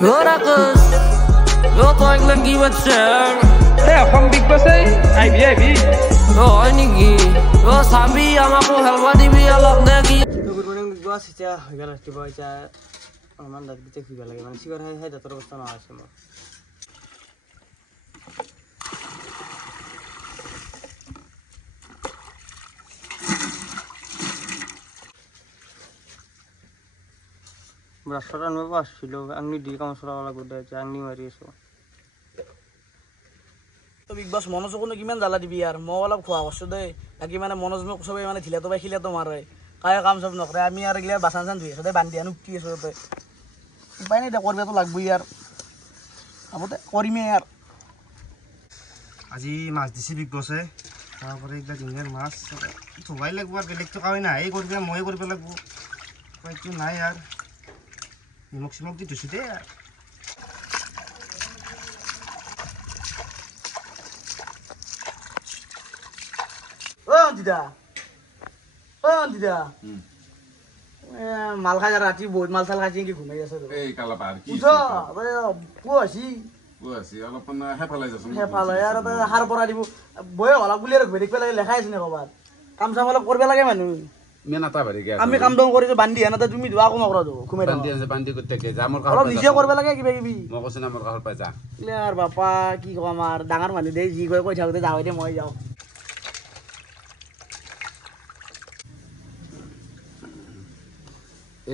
Ora kız, yo toyla giyeceksin. এখন big বসে IB Yo aynı yo sambi আমাকে হেলবা দিবি অলপ দেখি। গুড মর্নিং বিগ বস এটা হয়ে গেল কি বই চা আমার দাঁত দিতে খুব লাগে মানে সিগার হাই হাই দাঁতের অবস্থা না আছে আমার রাস্তাটা নেবো আসছিল আংনি দিয়ে কাম সরা লাগবে দেয় আংনি মারি এসো তো বিগ বস মনোজ কোনো কিমান জ্বালা দিবি আর মই অলপ খোৱা বস্তু দেই বাকী মানে মনোজ মোক চবেই মানে ঢিলাটো বাই খিলাটো মাৰে কায়ে কাম সব নকৰে আমি আৰু এগিলা বাচন চান ধুই আছো দে বান্ধি আনো উঠি আছো তই উপায় নাই দে কৰিবতো লাগবই আৰ আবতে কৰিমে আর আজি মাছ দিছে বিগ বছে তারপরে এগুলা দিনের মাছ ধোবাই লাগবো আর বেলেগ তো কামে নাই করবে মই করবে লাগবো কিছু নাই আর নিমখ চিমখ দি ধুছি দে আর দিদা মাল খাই রাতি বহুত মাল চাল খাইছি কি ঘুমাই আছে এই কালা পার কি পুয়াছি বুঝছি অলপমান হেফালাই যাচোন হেফালাই আর হার পরা দিব বয়ে হলাক বুলি আর ঘুরে পেলাই লেখাই আছে না কবার কাম চাম অলপ করবে লাগে মানুষ মেনাতা বাড়ি গিয়া আমি কাম দাম কৰিছো বান্ধি আনা তুমি ধোৱা কোনো নকৰা তো ঘুমাই বান্দি আছে বান্দি করতে গে যা মোর অলপ নিজে করবে লাগে কিবা কিবি মই কৈছ না মোর কাহৰ পাই যা ইলে আৰ বাপা কি কম আৰ ডাঙৰ মানুহ দেই যি কয় কৈ থাকোতে যাওঁ দে মই যাওঁ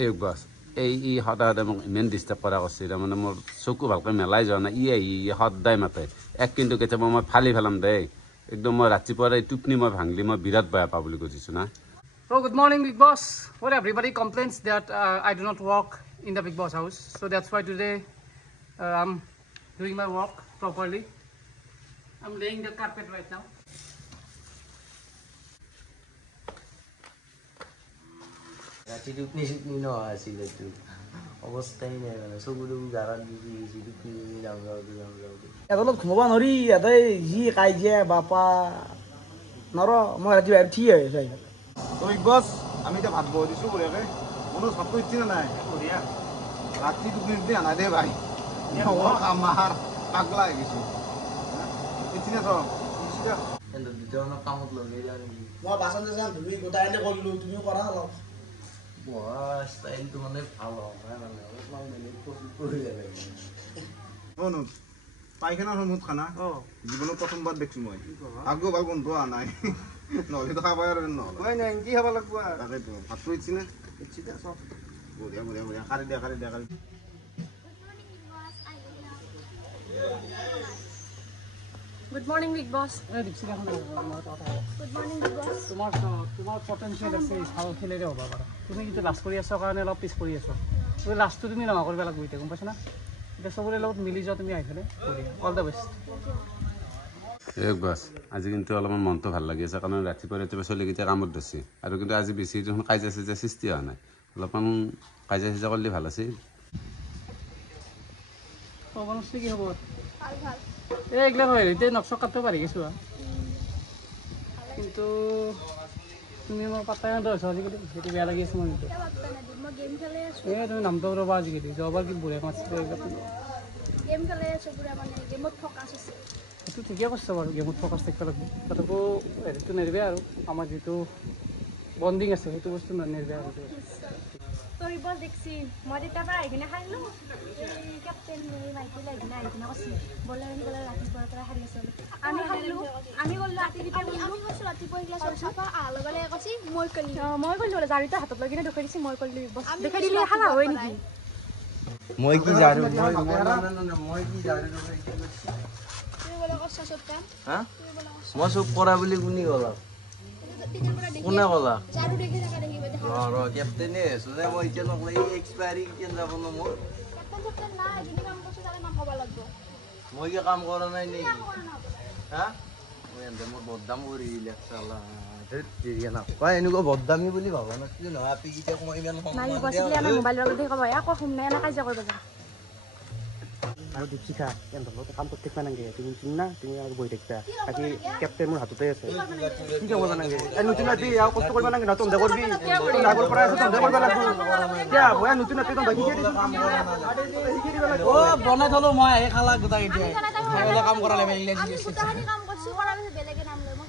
এই বাস এই সদায় মোক ইমান ডিষ্টাৰ্ব কৰা কৰিছিল মানে মোৰ চকু ভালকৈ মেলাই যোৱা নাই ই সদায় মাতে এক কিন্তু কেতিয়াবা মই ফালি ফেলাম দেই একদম মই ৰাতিপুৱাই টোপনি মই ভাঙলি মই বিৰাট বেয়া পাওঁ বুলি কৈছোঁ না So good morning Big Boss. Well, everybody complains that I do not walk in the Big Boss house. So that's why today I'm doing my walk properly. I'm laying the carpet right now. ৰাতি টোপনি চুপনি নোহোৱা আছিলে তো অৱস্থাই নাই মানে চকুটো জাৰাত গুচি গৈছে টোপনি যাওঁ এতলত ঘুমাব নোৱাৰি ইয়াতে যি কাজিয়া বাপা নৰ মই ৰাতি বাহিৰত ঠিক আছে তো বিগ বস আমি তো ভাত বহাই দিছো বঢ়িয়াকে কোনো ভাত তো ইচ্ছি না নাই বঢ়িয়া রাত্রি টোপনি দি আনা দে ভাই আমার পাগলা হয়ে গেছি ইচ্ছি না তো দুটামানৰ কামত লগাই যাওঁ নেকি মই বাচন চাচন ধুই গোটাই কৰিলোঁ তুমিও কৰা অলপ ষ্টাইলটো মানে ভাল হয় মানে অলপমান কৰি অনু পাইখানার মুখ খানা জীবনে প্রথমবার দেখছি মই আগেও ভাল বন্ধু নাই নহলে তো খাবার আর নহলে নাই কি খাবা লাগবো তাকে তো ভাত তো ইচ্ছি না ইচ্ছি দে সব বঢ়িয়া বঢ়িয়া বঢ়িয়া খারি দিয়া Good morning, Big Boss. Good morning Big Boss. তোমাৰ পটেনশিয়েল আছে ভাল খেলেৰে হ'ব পাৰা তুমি কিন্তু লাষ্ট কৰি আছো কাৰণে অলপ পিছ পৰি আছো তুমি লাষ্টটো তুমি নোহোৱা কৰিব লাগিব এতিয়া গম পাইছা না এতিয়া চবৰে লগত মিলি যোৱা তুমি আহিলে অল দ্য বেষ্ট এক বাস আজি কিন্তু অলপমান মনটো ভাল লাগি আছে কাৰণ ৰাতিপুৱা চলিকেইটা কামত ধৰিছে আৰু কিন্তু আজি বেছি দেখোন কাজিয়া চাজিয়া সৃষ্টি হোৱা নাই অলপমান কাজিয়া চাজিয়া কৰিলে ভাল আছিল অৱনষ্টি কি হ'ব এইগিলা হয় এতিয়া নকশা কাটব পাৰি গৈছো কিন্তু তুমি মোৰ পাত্তাই নধৰিছা আজিকালি সেইটো বেয়া লাগি আছে মোৰ কিন্তু এই তুমি নামটো ৰ'বা আজিকালি যোৱাবাৰ কি বঢ়িয়া মাতিছিলো সেইটো ঠিকে কৈছা বাৰু গেমত ফ'কাছ থাকিব লাগিব তথাপিও হেৰিটো নেৰিবে আৰু আমাৰ যিটো বণ্ডিং আছে সেইটো বস্তু নেৰিবে আৰু Sorry, boss, দেখছি মই তেতিয়া পৰা আহিনে খাইলো এই ক্যাপ্টেন মাইকেল আহিনে কৈছি বলে ৰাতিপুৱাৰ পৰা হাৰি আছে আমি খাইলো আমি গ'লো ৰাতিপুৱা আমি কৈছো ৰাতিপুৱা ক্লাছ চাপা আলগলে কৈছি মই কলি জাৰিটো হাতত লৈ কিনে দেখাই দিছি মই কলি বস দেখাই দিলে খালা হয় নেকি মই কি জানো মই কি জানো তুমি বলে কষ্ট সত্যা হা মই সব কৰা বুলি কোনি গলা কোনে গলা জাৰু দেখি থাকা দেখিব দেখা ক্যাপ্টেনে সুনে মই এতিয়া নকলে এক্সপায়াৰি কেন যাব ন মোৰ ক্যাপ্টেন না এদিন কাম কৰিছে তাৰে নাম হ'ব লাগিব মই কি কাম কৰা নাই নেকি হা মই এন্তে মোৰ বদনাম কৰি দিলে চালা ধেৰিয়া না কয় এনেকুৱা বদনামি বুলি ভাবা নাছিলো নহয় আপি কিটা মই ইমান নাই বসিলে আমাৰ মোবাইলৰ লগত দেখি কব আকৌ শুন নাই না কাজিয়া কৰিব যা আৰু দীপশিখা এহঁতৰ লগত কাম কৰি থাকিবা নাগে তুমি না তুমি আৰু বহি থাকিবা বাকী কেপ্টেইন মোৰ হাততে আছে কি কৰিব নাগে নতুন ৰাতি আৰু কষ্ট কৰিব নাগে নতুন দে কৰবি আগৰ পৰা আছে তহঁতে কৰিব লাগিব কিয়া মই নতুন ৰাতি তহঁতে শিকাই দিছো অ বনাই থলো মই এই খালা গোটা এতিয়া খাইলে কাম কৰা লাগে ইংলিছ গোটাহানি কাম কৰিছো কৰা পিছত বেলেগে নাম লৈ মই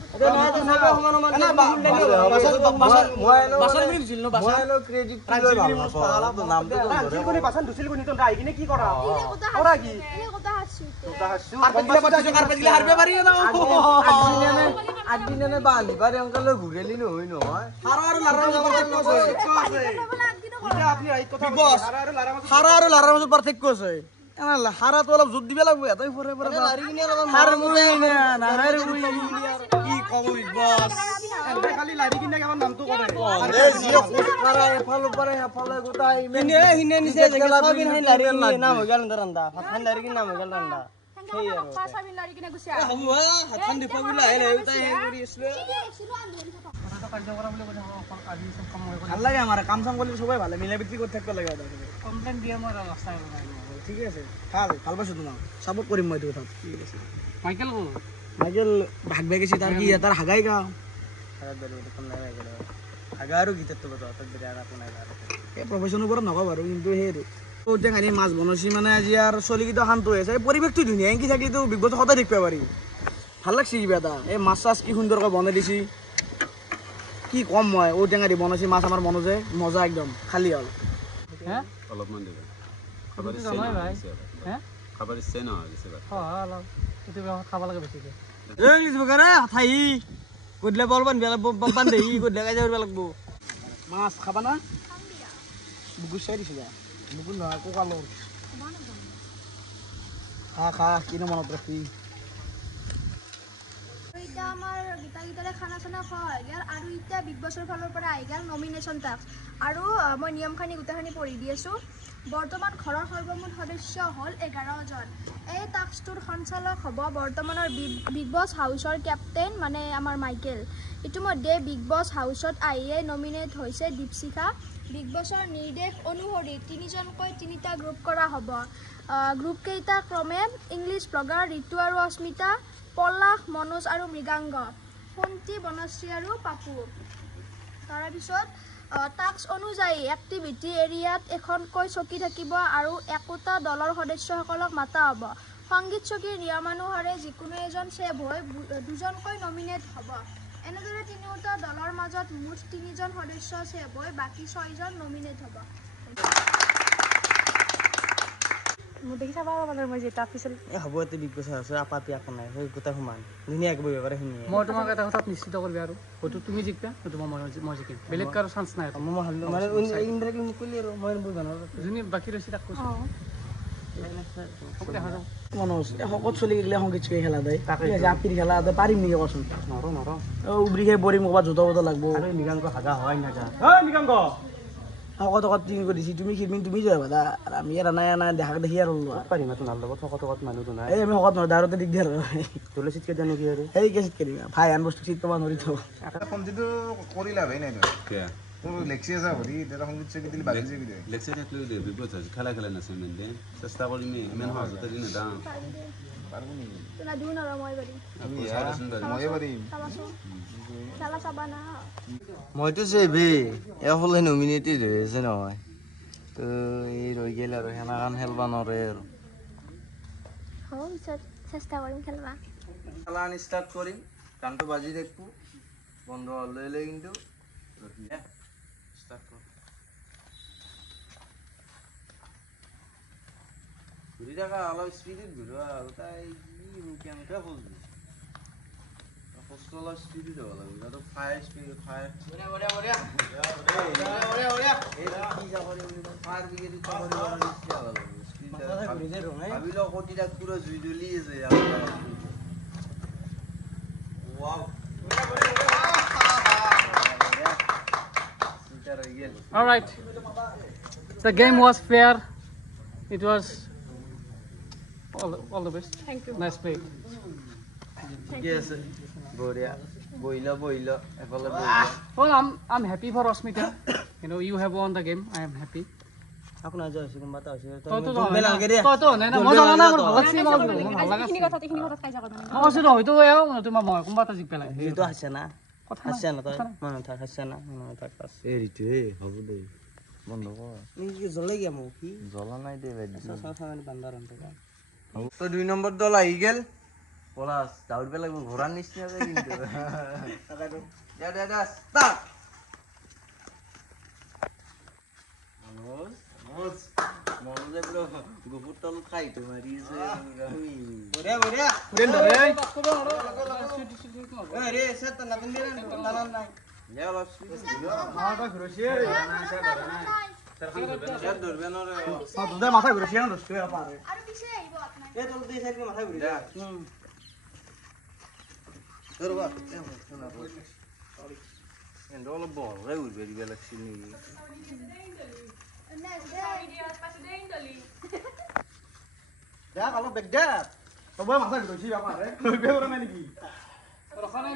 কি কৰা পাৰ্থক্য আছে হাৰাটো অলপ জোৰ দিব লাগিব কি কম বছ খালি লাৰি কিনে আমাৰ নামটো কৰে ভাল লাগে আমাৰ কাম চাম কৰিলে সবাই ভালে মিলা প্ৰীতি কৰি থাকিব লাগে কমপ্লেইন দিয়ে মই ৰাস্তা ঠিকে আছে ভাল ভাল পাইছো তোমাক চাপৰ্ট কৰিম মই এইটো কথা ঠিক আছে মাইকেল মাইকেল ভাগ ভাগ গেছি তাৰ কি তাৰ হাগাই গা এই প্ৰফেশ্যনৰ ওপৰত নকওঁ বাৰু কিন্তু সেই টেঙানি মাছ বনাইছি মানে আজি আৰু চলিকেইটা শান্ত হৈ আছে এই পৰিৱেশটো ধুনীয়া এংকি থাকিলেতো বিগ বছ সদায় দেখিব পাৰি ভাল লাগছি কিবা এটা এই মাছ চাছ কি সুন্দৰকৈ বনাই দিছি কি কম মই ঔটেঙা দি বনাইছি মাছ আমাৰ মনোজে মজা একদম খালী হ'ল অলপমান দিবা খাবার ইচ্ছে না গেছে খাব লাগে বেছিকে গধূলি বল বান্ধি গধূলি কাজিয়া কৰিব লাগিব মাছ খাবা না বুকুৰ চাই দিছো বুকুৰ নহয় কঁকালৰ খা কিনো মনত ৰাখি এতিয়া আমাৰ গীতাগীতাৰে খানা চানা খোৱা হৈ গ'ল আৰু এতিয়া বিগ বছৰ ফালৰ পৰা আহি গ'ল নমিনেশ্যন টাস্ক আৰু মই নিয়মখিনি গোটেইখিনি পঢ়ি দি আছোঁ বৰ্তমান ঘৰৰ সৰ্বমুঠ সদস্য হ'ল 11 জন এই টাস্কটোৰ সঞ্চালক হ'ব বৰ্তমানৰ বিগ বছ হাউচৰ কেপ্টেইন মানে আমাৰ মাইকেল ইতিমধ্যে বিগ বছ হাউচত আহিয়ে নমিনেট হৈছে দীপশিখা বিগ বছৰ নিৰ্দেশ অনুসৰি 3জনকৈ 3টা গ্ৰুপ কৰা হ'ব গ্ৰুপকেইটা ক্ৰমে ইংলিছ ব্লগাৰ ঋতু আৰু অস্মিতা পলাশ মনোজ আৰু মৃগাংগ ফন্তি বনশ্ৰী আৰু পাপু তাৰপিছত টাস্ক অনুযায়ী এক্টিভিটি এৰিয়াত এখনকৈ চকী থাকিব আৰু একোটা দলৰ সদস্যসকলক মাতা হ'ব সংগীত চকীৰ নিয়মানুসাৰে যিকোনো এজন ছেভ হৈ 2জনকৈ নমিনেট হ'ব এনেদৰে তিনিওটা দলৰ মাজত মুঠ 3জন সদস্য ছেভ হৈ বাকী 6জন নমিনেট হ'ব মোৰ দেখি চাবা মানে মই যে তাৰপিছত এই হ'ব এতে বিগ বছ আছে আপাতি একো নাই সেই গোটা সমান ধুনীয়াকৈ বহিব পাৰে শুনি মই তোমাক এটা কথা নিশ্চিত কৰিবি আৰু হয়তো তুমি জিকিবা হয়তো মই জিকিম বেলেগ কাৰো চান্স নাই মই মানে ইনডাইৰেক্টলি মোক ক'লি আৰু মই বুজানো যোনে বাকী ৰৈছে তাক কৈছোঁ মনোজ শকত চলি গেলে সংগীত চকী খেলা দেই আপি খেলা পাৰিম নেকি কচোন নৰ উবৰি খাই বৰিম ক'ৰবাত জোতা বতা লাগব আৰু মৃগাংক হাগা হয় নাগা মৃগাংক শকত শকত তিনি কৰি দিছি তুমি খিৰমিন তুমি যোৱা ভালা আৰু আমি আৰু নাই দেখা দেখি আৰু পাৰিম তোমাৰ লগত শকত মানুহটো নাই এই আমি শকত নহয় দাৰতে দিগদাৰ তোলে চিটকে জানো কি আৰু সেই কেচিত কেৰিম ভাই আন বস্তু চিট পাব নোৱাৰি থ সংগীতটো কৰি লাভেই নাই তোৰ লেক্সি আছে ভৰি তেতিয়া সংগীত চকী দিলে বাজি যাবি দে লেক্সাৰ থাকিলেও দে বিপদ হৈছে খেলা খেলা নাছিল ইমান দে চেষ্টা কৰিম ইমান সহজতে দি নেদাম পাৰবো নেকি তোলা দিওঁ নৰ মই পাৰিম ময়ে পাৰিম চাবাচোন চালা চাবা না মইতো চেভি এফালে নমিনেটেড হৈ আছে নহয় তো এই ৰৈ গ'ল আৰু সেনেখন খেলবা নোৱাৰে আৰু হ'ব পিছত চেষ্টা কৰিম খেলবা খেলা ষ্টাৰ্ট কৰিম গানটো বাজি থাকিব বন্ধ হ'লে কিন্তু ষ্টাৰ্ট কৰ ঘূৰি থকা অলপ স্পীডত ঘূৰোৱা আৰু তাই কেনেকৈ বুজবি কষ্ট অলপ স্পীডত হ'ব লাগিব তাতো ফায়াৰ স্পীড ফায়াৰ ফায়াৰ ব্ৰিগেডত ভাবি লওক কোটি তাক পুৰা জুই জ্বলি আছে All right. The game was fair. It was all the best. Thank you. Nice play. ঠিকে আছে বঢ়িয়া বহিলা এফালে Well, I'm happy for Osmita. You know, you have won the game. I am happy. থাকো না যাই কোনবা তা হৈছে তইতো তইতো নাই না মই জানা না মোৰ ভাল লাগছে মই ভাল লাগছে এইখিনি কথা খাই যাবা মই কৈছো ন হয়তো তোমাৰ মই কোনবা এটা জিক পেলাই এইটো আছে না কথা আছে না তই মন থাক আছে না মন থাক এই ৰিতু হ'ব দে বন্ধ কৰ কি জ্বলে গিয়া মোক কি জ্বলা নাই দে ভাই সামনে বান্দার অন্তকা তো 2 নম্বৰ দল আহি গেল পলাস দাউৰ বেলা ঘোৰাৰ নিচিনা যায় কিন্তু দে ষ্টাৰ্ট মনোজ বলো গুপুৰ তলত খাইতো মাৰিছে আমি বঢ়িয়া বঢ়িয়া ফ্ৰেন্ড ৰে রে সেট না দিন না নাই লে অলপ স্পিড মাথা ঘুরছে ধরবে না রে তোদের মাথা ঘুরছে না দস্ত পারে আৰু পিছে আহিব আপোনাৰ এ তোর দুই সাইড মাথা ঘুরছে ধরবা এন্ড অলপ বল রে উঠবে দিবে লাগছি নি যা অলপ বেগ দে তোর মাথা ঘুরছে পারে লইবে ওরা মানে কি ৰখানে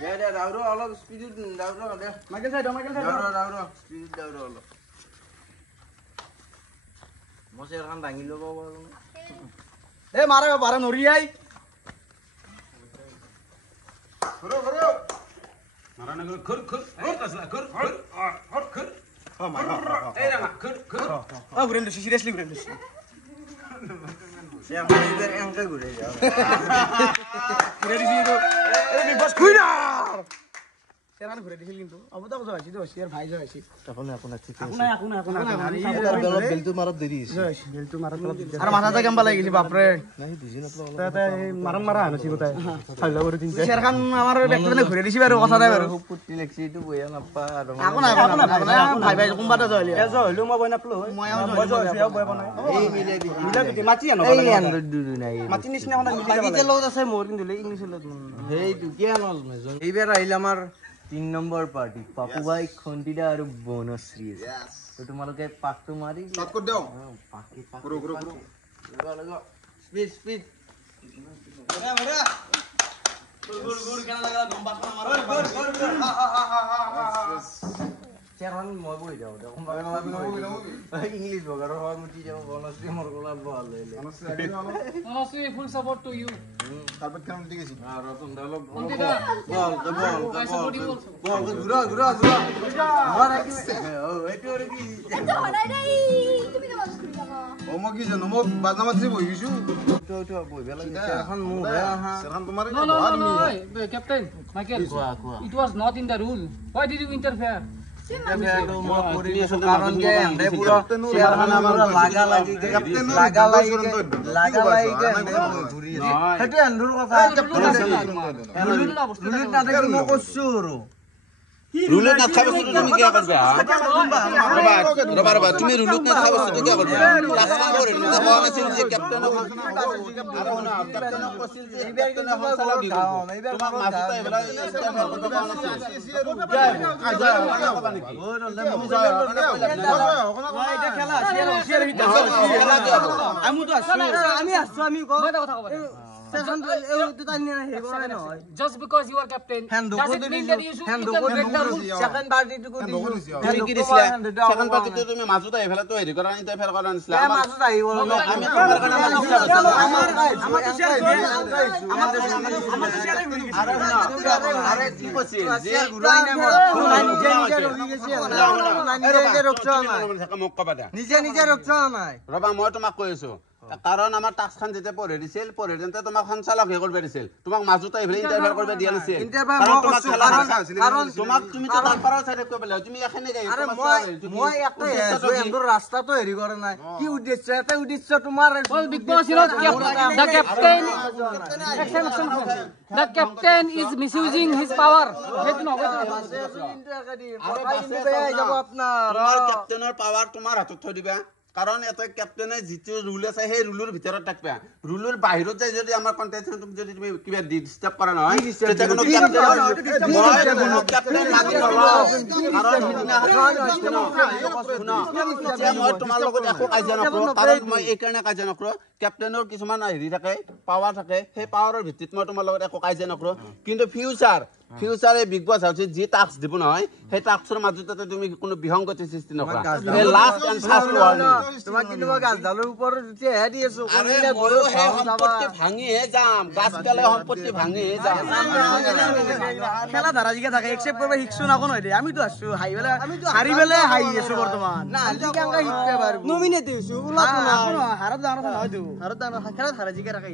দে দে দাউৰ অলপ স্পিড দাউৰ দে মাইকেল সাইড দাউৰ স্পিড দাউৰ অলপ মছে এখন ভাঙি ল'ব পাৰো এ মারে পারে নরি আই ঘুরো মারানা ঘুর আসলা ঘুর ও মাই গড এই রাঙা ঘুর ও ফ্রেন্ড সিরিয়াসলি ফ্রেন্ড সে আমাদের এঙ্কা ঘুরে যাও ঘুরে দিছি তো এ বিবস কইরা সেরান ঘুরে দিছিল কিন্তু অবতা কথা হইছি তো সিয়ার ভাই যাইছি তখন আপনার ঠিক আপনা বেলটো মারত দেরি আছে বেলটো মারা আর মাথাটা কেমবা লাগি বাপ রে নাই বুঝি না তা মারা আনছি কোথায় খাইলা করে তিনটা শের খান আমার ব্যক্তিনে ঘুরে দিছি বারো কথা নাই বারো খুব পুটি লাগছি তো বইয়া নাপা আর ভাই ভাই কোনবাটা জয়লি এ জয়লু মই বই নাপলো মই জয়ছি বই বনাই এই মিলে দি মিলা মাটি আনো এই আন্দ দুদু নাই মাটি নিছনা হনা মিলি বাকি যে লোক আছে মোর কিন্তু ইংলিশ লোক হেই তু কি আনস মেজন এইবার আইল আমার 3 নম্বৰ পার্টি পাপু ভাই খন্টিটা আর বনশ্রী তো তোমালোকে পাকটো মারি স্টার্ট কর দাও পাকি পুরো লাগো স্পিড বড়া বড়া গুড় কেন লাগা গম্বা মারো চেরান মই বই যাও দেখো ইংলিশ বগার হয় মুটি যাও বনশ্রী মোর গলা বল লইলে honestly full support to you carpet কেন উল্টে গেছি আর রতন ডায়লগ অন্তিকা বল ঘুরা মারা কি ও এটো রে কি হৰাই নাই তুমি কেমন কৰি যাবা ও মই কি জানো মই বাজনা মাত্রি বই গেছু তো বই বেলা এখন মু হা সেখান তোমার no captain Michael it was not in the rule why did you interfere কারণ কে এন্ডে পুরো চেয়ারখানা পুরো লাগা লাগি ঘুরি হেটে এন্ডুর কথা রুলত না দেখি মই কইছো রুলত না খাবে তুমি কি করবে রবা তুমি রুলত না খাবে তুমি কি করবে রাস্তা করে না কোন আছে যে ক্যাপ্টেন আর না ক্যাপ্টেন কইছিল যে ক্যাপ্টেন হলসালা দিব তোমাক মাসুতা এবেলা এটা খেলা শেয়ার আমি তো আসছি আমি কথা কব সেশন তো তানি না হে করে না just because you are captain doesn't mean that you should break the rules second party too তুমি কি দিছিলা সেকেন্ড পার্টিতে তুমি মাসুতা এবেলা তো হেৰি কৰা নাই তাই ফেল কৰা নাছিলা মাসুদ আইব আমি তোমাৰ কাৰণে মাসুতা আৰে কি কইছিল যে ঘুৰাই না নিজে নিজে ৰক্ষা নাই ৰবা মই তোমাক কৈ আছো কাৰণ আমাৰ টাস্ক খান যেতে পঢ়ে দিছিল পঢ়ে যেতে তোমাক সঞ্চালক হে কৰিব দিছিল তোমাক মাজুতা এভলে ইন্টাৰভিউ কৰিব দিয়া নাছিল কাৰণ তোমাক তুমি তো তাৰ পৰা চাইড কৰিব লাগে তুমি এখানে যাই আৰে মই একটা এন্ডৰ ৰাস্তাটো হেৰি কৰে নাই কি উদ্দেশ্য এটা উদ্দেশ্য তোমাৰ well because you know the captain is misusing his power সেইটো নহয় যাব আপনার তোমাৰ কেপ্টেনৰ পাৱাৰ তোমাৰ হাতত থৈ দিবা কাৰণ এটা কেপ্টেনে যিটো ৰুল আছে সেই ৰুলৰ ভিতৰত থাকবা ৰুলৰ বাহিৰত যাই যদি আমাৰ কন্টেস্টেন্টক যদি তুমি কিবা ডিস্টাৰ্ব কৰা নহয় তেতিয়া কোনো কেপ্টেন লাগি মই তোমাৰ লগত একো কাজিয়া নকৰো কাৰণ মই এই কাৰণে কাজিয়া নকৰো কেপ্টেনৰ কিছুমান হেৰি থাকে পাৱাৰ থাকে সেই পাৱাৰৰ ভিত্তিত মই তোমাৰ লগত একো কাজিয়া নকৰো কিন্তু ফিউচাৰ এই বিগ বছ হাউচত যি টাস্ক দিব নহয় সেই টাস্কৰ মাজতে তুমি কোনো বিসংগতি সৃষ্টি নকৰা এই লাষ্ট এন্ড ফাৰ্স্ট ওয়াৰ্নিং তোমাক কিন্তু মই গাছডালৰ ওপৰত যেতিয়া হে দি আছো সম্পত্তি ভাঙিহে যাম গাছ কালে সম্পত্তি ভাঙিহে যাম খেলা ধাৰা জিকা থাকে একসেপ্ট কৰিব শিকছো না কোন হয় আমিতো আছো হাৰি বেলে হাৰি আছো বৰ্তমান না আজি কেঙ্গা শিকতে পাৰবো নমিনেট হইছো উলা হাৰত জানো নহয়তো হাৰত জানো খেলা ধাৰা জিকা থাকে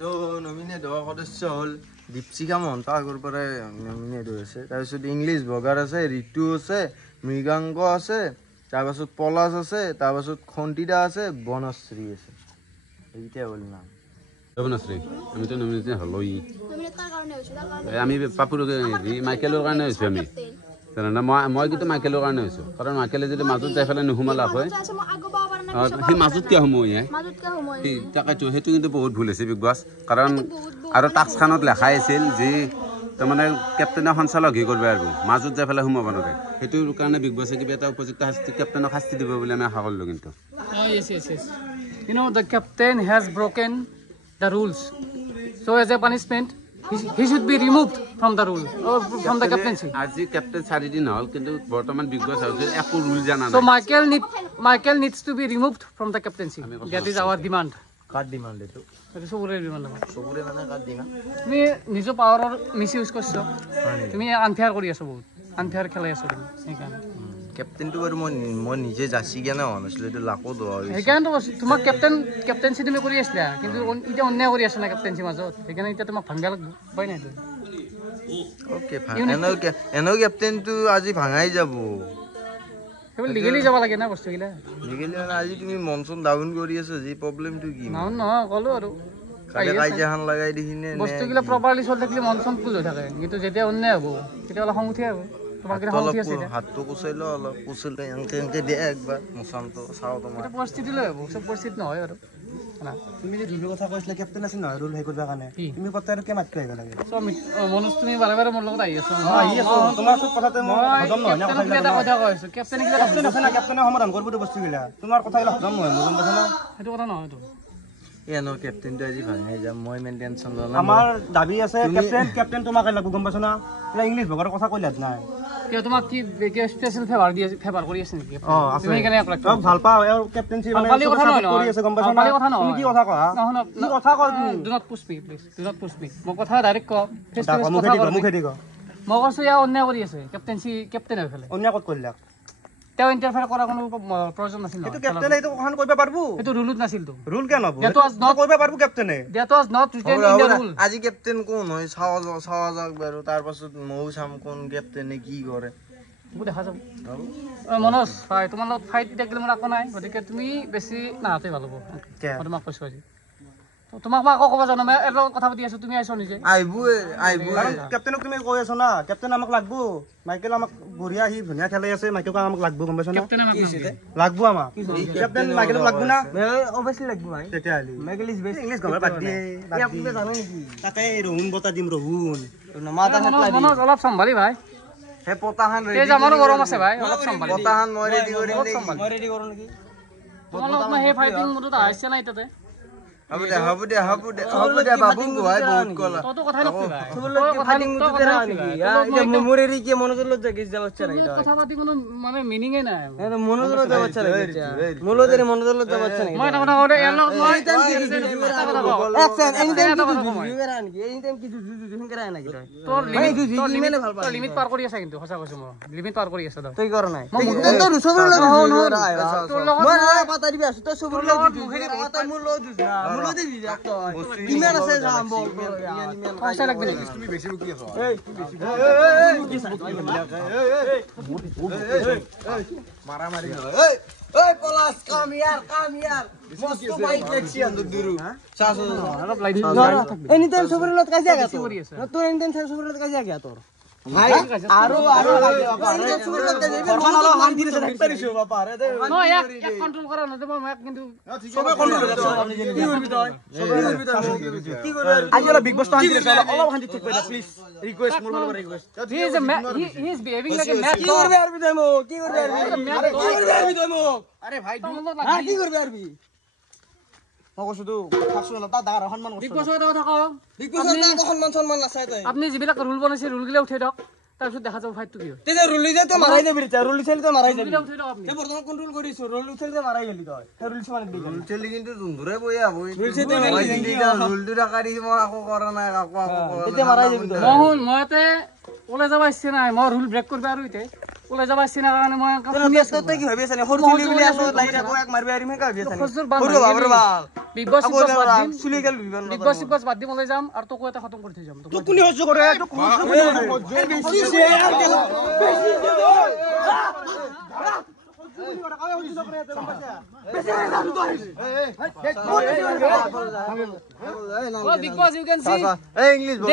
তো নমিনেট হোৱা সদস্য হ'ল দীপশিখা মহন্ত আগৰ পৰাই নমিনেট হৈ আছে তাৰপিছত ইংলিছ বগাৰ আছে ঋতু আছে মৃগাংক আছে তাৰপাছত পলাশ আছে তাৰপাছত খন্তিদা আছে বনশ্ৰী আছে এইটা হ'ল নাম বনশ্ৰী আমি তো নমিনেট হলই আমি পাপুৰ মাইকেলৰ কাৰণে হৈছো আমি জানা মই কিন্তু মাইকেলৰ কাৰণে হৈছো কাৰণ মাইকেলে যদি মাজত যাই ফেলে নুহুমালা হয় সেই মাজত কিয় সময় তাকেতো সেইটো কিন্তু বহুত ভুল হৈছে বিগ বছ কাৰণ আৰু টাস্কখনত লেখাই আছিল যে তাৰমানে কেপ্টেনে সঞ্চালক হি কৰিব আৰু মাজত যাই ফেলে সোমাব নোৱাৰে সেইটো কাৰণে বিগ বছে কিবা এটা উপযুক্ত শাস্তি কেপ্টেনক শাস্তি দিব বুলি আমি আশা কৰিলোঁ কিন্তু yes. You know, the captain has broken the rules. So as a punishment, he should be removed from the rule or from the captaincy. আজি কেপ্টেন 4 দিন হ'ল কিন্তু বৰ্তমান বিগ বছ হাউচত একো ৰুল জানা So নাই Michael needs to be removed from the captaincy. That is our demand. Cut demand এইটো That is our demand. চবৰে মানে কাট ডিমান্ড তুমি নিজৰ পাৱাৰৰ মিছ ইউজ কৰিছো তুমি আনফেয়াৰ কৰি আছো বহুত আনফেয়াৰ খেলাই আছো তুমি সেইকাৰণে কেপ্টেনটো বাৰু মই নিজে যাচি কেনে হোৱা নাছিলোঁ এইটো লাকো দোৱা হৈছে সেইকাৰণে তোমাক কেপ্টেনচি তুমি কৰি আছিলা কিন্তু এতিয়া অন্যায় কৰি আছা না কেপ্টেনচি মাজত সেইকাৰণে এতিয়া তোমাক ভাঙিব লাগিব উপায় নাই অ'কে এনেও কেপ্টেনটো আজি ভাঙাই যাব সেইবোৰ লিগেলি যাব লাগে না বস্তুগিলা লিগেলি মানে আজি তুমি মন চন ডাউন কৰি আছা যি প্ৰব্লেমটো কি নহয় ক'লো আৰু কাজিয়াখন লগাই দিখিনি বস্তুগিলা প্ৰপাৰলি চলি থাকিলে মন চন কুল হৈ থাকে কিন্তু যেতিয়া অন্যায় হ'ব তেতিয়া অলপ খং উঠে হ'ব হাতটো কুচাই ল অলপ কুচিলে এনেকে দিয়ে একবাৰ মুচানটো চাওঁ তোমাৰ পৰিস্থিতি লৈ হ'ব চব পৰিস্থিতি নহয় আৰু তুমি যে ৰুলৰ কথা কৈছিলা কেপ্টেন আছিল নহয় ৰুল হেৰি কৰিবৰ কাৰণে তুমি কত আৰু কিয় মাতকৈ আহিব লাগে মনোজ তুমি বাৰে বাৰে মোৰ লগত আহি আছো তোমাৰ চব কথাতে মই হজম নহয় না এটা কথা কৈছো কেপ্টেনে আছে না কেপ্টেনে সমাধান কৰিব বস্তুগিলা তোমাৰ কথাগিলা হজম নহয় মোৰ গম পাইছা না সেইটো কথা নহয়তো এনো কেপ্টেনটো আজি ভাঙাই যাম মই ইমান টেনশ্যন নলওঁ আমাৰ দাবী আছে কেপ্টেন তোমাকে লাগব গম পাইছা না ইংলিছ ভগৰ কথা কৈ লাভ নাই কিয় তোমাক কি স্পেশাল ফেভাৰ কৰি আছে নেকি তুমি কেনে ভাল পাও আৰু কেপ্টেনচি মানে কৰি আছে গম পাইছা না তুমি কি কথা কোৱা কি কথা কয় তুমি do not push me please do not push me মই কথা ডাইৰেক্ট ক ফেস টু ফেস মুখে দি ক মই কৈছো ইয়া অন্যায় কৰি আছে কেপ্টেন হৈ ফেলে অন্যায় ক'ত কৰিলা তেওঁ ইন্টাৰফেয়াৰ কৰা কোনো প্ৰয়োজন নাছিল এটো কেপ্টেনে এটো কথা কইবা পাৰবো এটো ৰুলত নাছিল তো ৰুল কেন হ'ব এটো কইবা পাৰবো কেপ্টেনে that was not written in the rule আজি কেপ্টেন কোন হয় চাওয়া যাক বাৰু তাৰ পাছত মও চাম কোন কেপ্টেনে কি কৰে দেখা যাব মনোজ ভাই তোমাৰ লগত ফাইট থাকিলে মোৰ একো নাই গতিকে তুমি বেছি নাহাতে ভাল হ'ব তোমাক কৈছো আজি তোমাক মই আকৌ ক'ব জানো মই এৰ কথা পাতি আছো তুমি আইছো নিজে আইবু কেপ্টেনক তুমি কৈ আছো না কেপ্টেন আমাক লাগবো মাইকেল আমাক বঢ়িয়া হি ধুনীয়া খেলাই আছে মাইকেল আমাক লাগবো গম পাইছ না কেপ্টেন আমাক লাগবো আমাক কেপ্টেন মাইকেল লাগবো না অবভিয়াসলি লাগবো ভাই তেতিয়া আলি মাইকেল ইজ বেস্ট ইংলিছ গম বাদ দিয়ে আপুনি জানে নেকি তাকে ৰহুন বতা দিম ৰহুন মাতা মনোজ অলপ সম্ভালি ভাই হে পতাহান ৰেডি তেজ আমাৰো গৰম আছে ভাই অলপ সম্ভালি পতাহান মই ৰেডি কৰিম নেকি মই ৰেডি কৰো নেকি তোমাৰ লগত মই হে ফাইটিং মোৰটো আহিছে নাই তাতে হ'ব দে বাবু গোৱাই বহুত কলা ততো কথা নকবি ভাই তোৰ ফাইটিং মুতে ৰা নেকি এটা মোৰেৰি কি মনোজলত জাগিছ যাব ইচ্ছা নাই কথা পাতি কোনো মানে মিনিংই নাই এটা মনোজলত যাব ইচ্ছা নাই মোলদেৰি মনোজলত যাব ইচ্ছা নাই মই এটা কথা কওঁতে এল মই এনি টাইম কি জুজু কৰাই নাকি তোৰ লিমিট পাৰ কৰি আছে কিন্তু সঁচা কৈছো মই লিমিট পাৰ কৰি আছে তই কৰ নাই তোৰ চবৰ লগত তোৰ লগত মই পাতা দিবি আছো তই চবৰ লগত তই মোৰ লগত জুজু মোলদে দিবি কিমান আছে যাম বল পইচা লাগবে নেকি তুমি বেছি বকি আছো মারা মারি এই পলাশ কাম ইয়ার মস্ত বাইক দেখছি আন্দর দুরু চাচো অলপ লাইট এনি টাইম সবর লগত কাজিয়া গা তোর এনি টাইম সবর লগত কাজিয়া গা তোর আৰু শান্তিৰে থাকিব পাৰিছো বাপা কণ্ট্ৰল কৰা নাযাব মই কিন্তু আজি অলপ বিগ বছটো শান্তিৰে অলপ শান্তি ঠিক কৰিবা প্লিজ ৰিকুৱেষ্ট মোৰ পৰা request he is behaving like a mad কি করবে আরবি তই মোক কি করবে আরবি তই মোক আরে ভাই কি করবে আরবি মই কৈছো তো ফাকছো না তা দাগাৰ সন্মান বিগ বছৰ কথা কও বিগ বছৰ তা সন্মান নাচাই তই আপুনি যিবিলাক ৰুল বনাইছে ৰুল গিলা উঠাই দিয়ক তাৰপিছত দেখা যাব ফাইটটো কি হয় তে ৰুল যে তই মাৰাই যাবি তে ৰুল চালি তই মাৰাই যাবি গিলা উঠাই দিয়ক আপুনি তে বৰ্তমান কন্ট্ৰোল কৰিছো ৰুল চালি তই মাৰাই গলি তই হে ৰুল মানে দি ৰুল চেলি কিন্তু জুন্দুৰে বই আবই ৰুল চালি তই মই কিন্তু ৰুলটো ৰাখাৰি মই আকৌ কৰা নাই আকৌ তে মাৰাই যাবি তই মোহন মইতে ওলাই যাব ইচ্ছা নাই মই ৰুল ব্ৰেক কৰিব আৰু ইতে ওলাই যাব ইচ্ছা নাই কাৰণে মই শুনি আছো তই কি ভাবি আছ নে সৰু চুলি বুলি আছ লাইৰা এক মাৰবি আৰু মই ভাবি আছ খজুৰ সৰু বাবৰ বাল বিগ বছ বাদ দিম চুলি গেল বিবান বিগ বছ বাদ দিম ওলাই যাম আৰু তোকো এটা খতম কৰি থৈ যাম তুই কোনি হজ কৰে তুই বেছি সে আৰ গেল বেছি Big Boss, you can see. English ball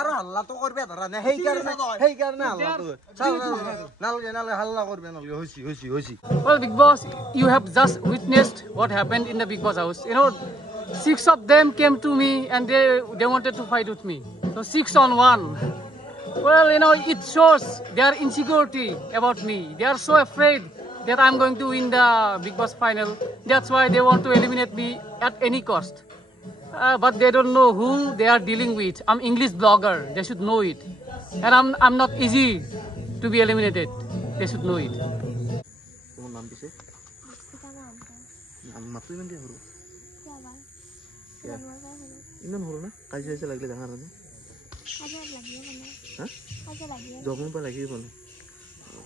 আৰু হাল্লা তো কৰবে ধৰা নে সেই কাৰণে হাল্লা তো নালগে হাল্লা কৰবে নালগে হৈছি Well, Big Boss, you have just witnessed what happened in the Big Boss house. You know, 6 of them came to me and they wanted to fight with me. So 6 on 1. Well, you know, it shows their insecurity about me. They are so afraid that I'm going to win the Big Boss final. That's why they want to eliminate me at any cost. But they don't know who they are dealing with. I'm English blogger. They should know it. And I'm not easy to be eliminated. They should know it. তোমার নাম দিছে নাম মাতু ইমান দিয়ে হৰু ইমান হৰু না কাজিয়া লাগলে ডাঙৰ না হা জগম পা লাগি বনে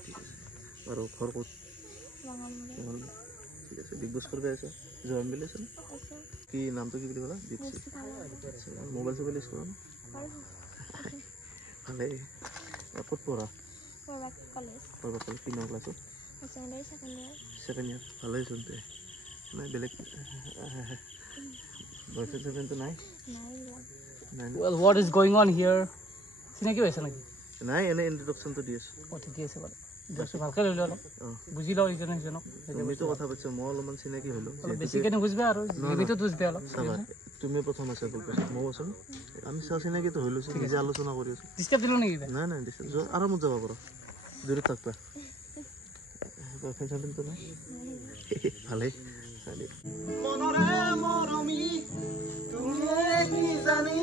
ঠিক আছে আৰু ঘৰ ক'ত ঠিক আছে বিগ বছ কৰবে আছে জয়েন বিলে আছে কি নামটো কি বুলি কলা দীপসি মোবাইল চবাইল ইউজ কৰা ভালে ক'ত পঢ়া কলেজ কি নাম ক্লাছত সেকেন্ড ইয়ার ভালো শুনতে নাই বেলেগ বয়ফ্রেন্ড তো নাই Well, what is going on here? চিনাকি হৈছে নাকি নাই এনে ইন্ট্রোডাকশন তো দিয়েছ ঠিক আছে বাৰু দৰ্শক ভালকৈ লৈ লওক বুজি লওক ইজনক তুমি তো কথা পাতিছ মই অলপমান চিনাকি হলো বেছিকৈ নুবুজিবা আৰু লিমিটত বুজিবা অলপ তুমি প্ৰথম আছে বলবা মই আছো আমি চিনাকি তো হলো নিজে আলোচনা কৰি আছো ডিস্টাৰ্ব দিলো নেকি নাই নাই আৰামত যাব পাৰো দূৰত থাকবা বয়ফ্ৰেন্ড তো নাই ভালে মনৰে মৰমি তুমি কি জানি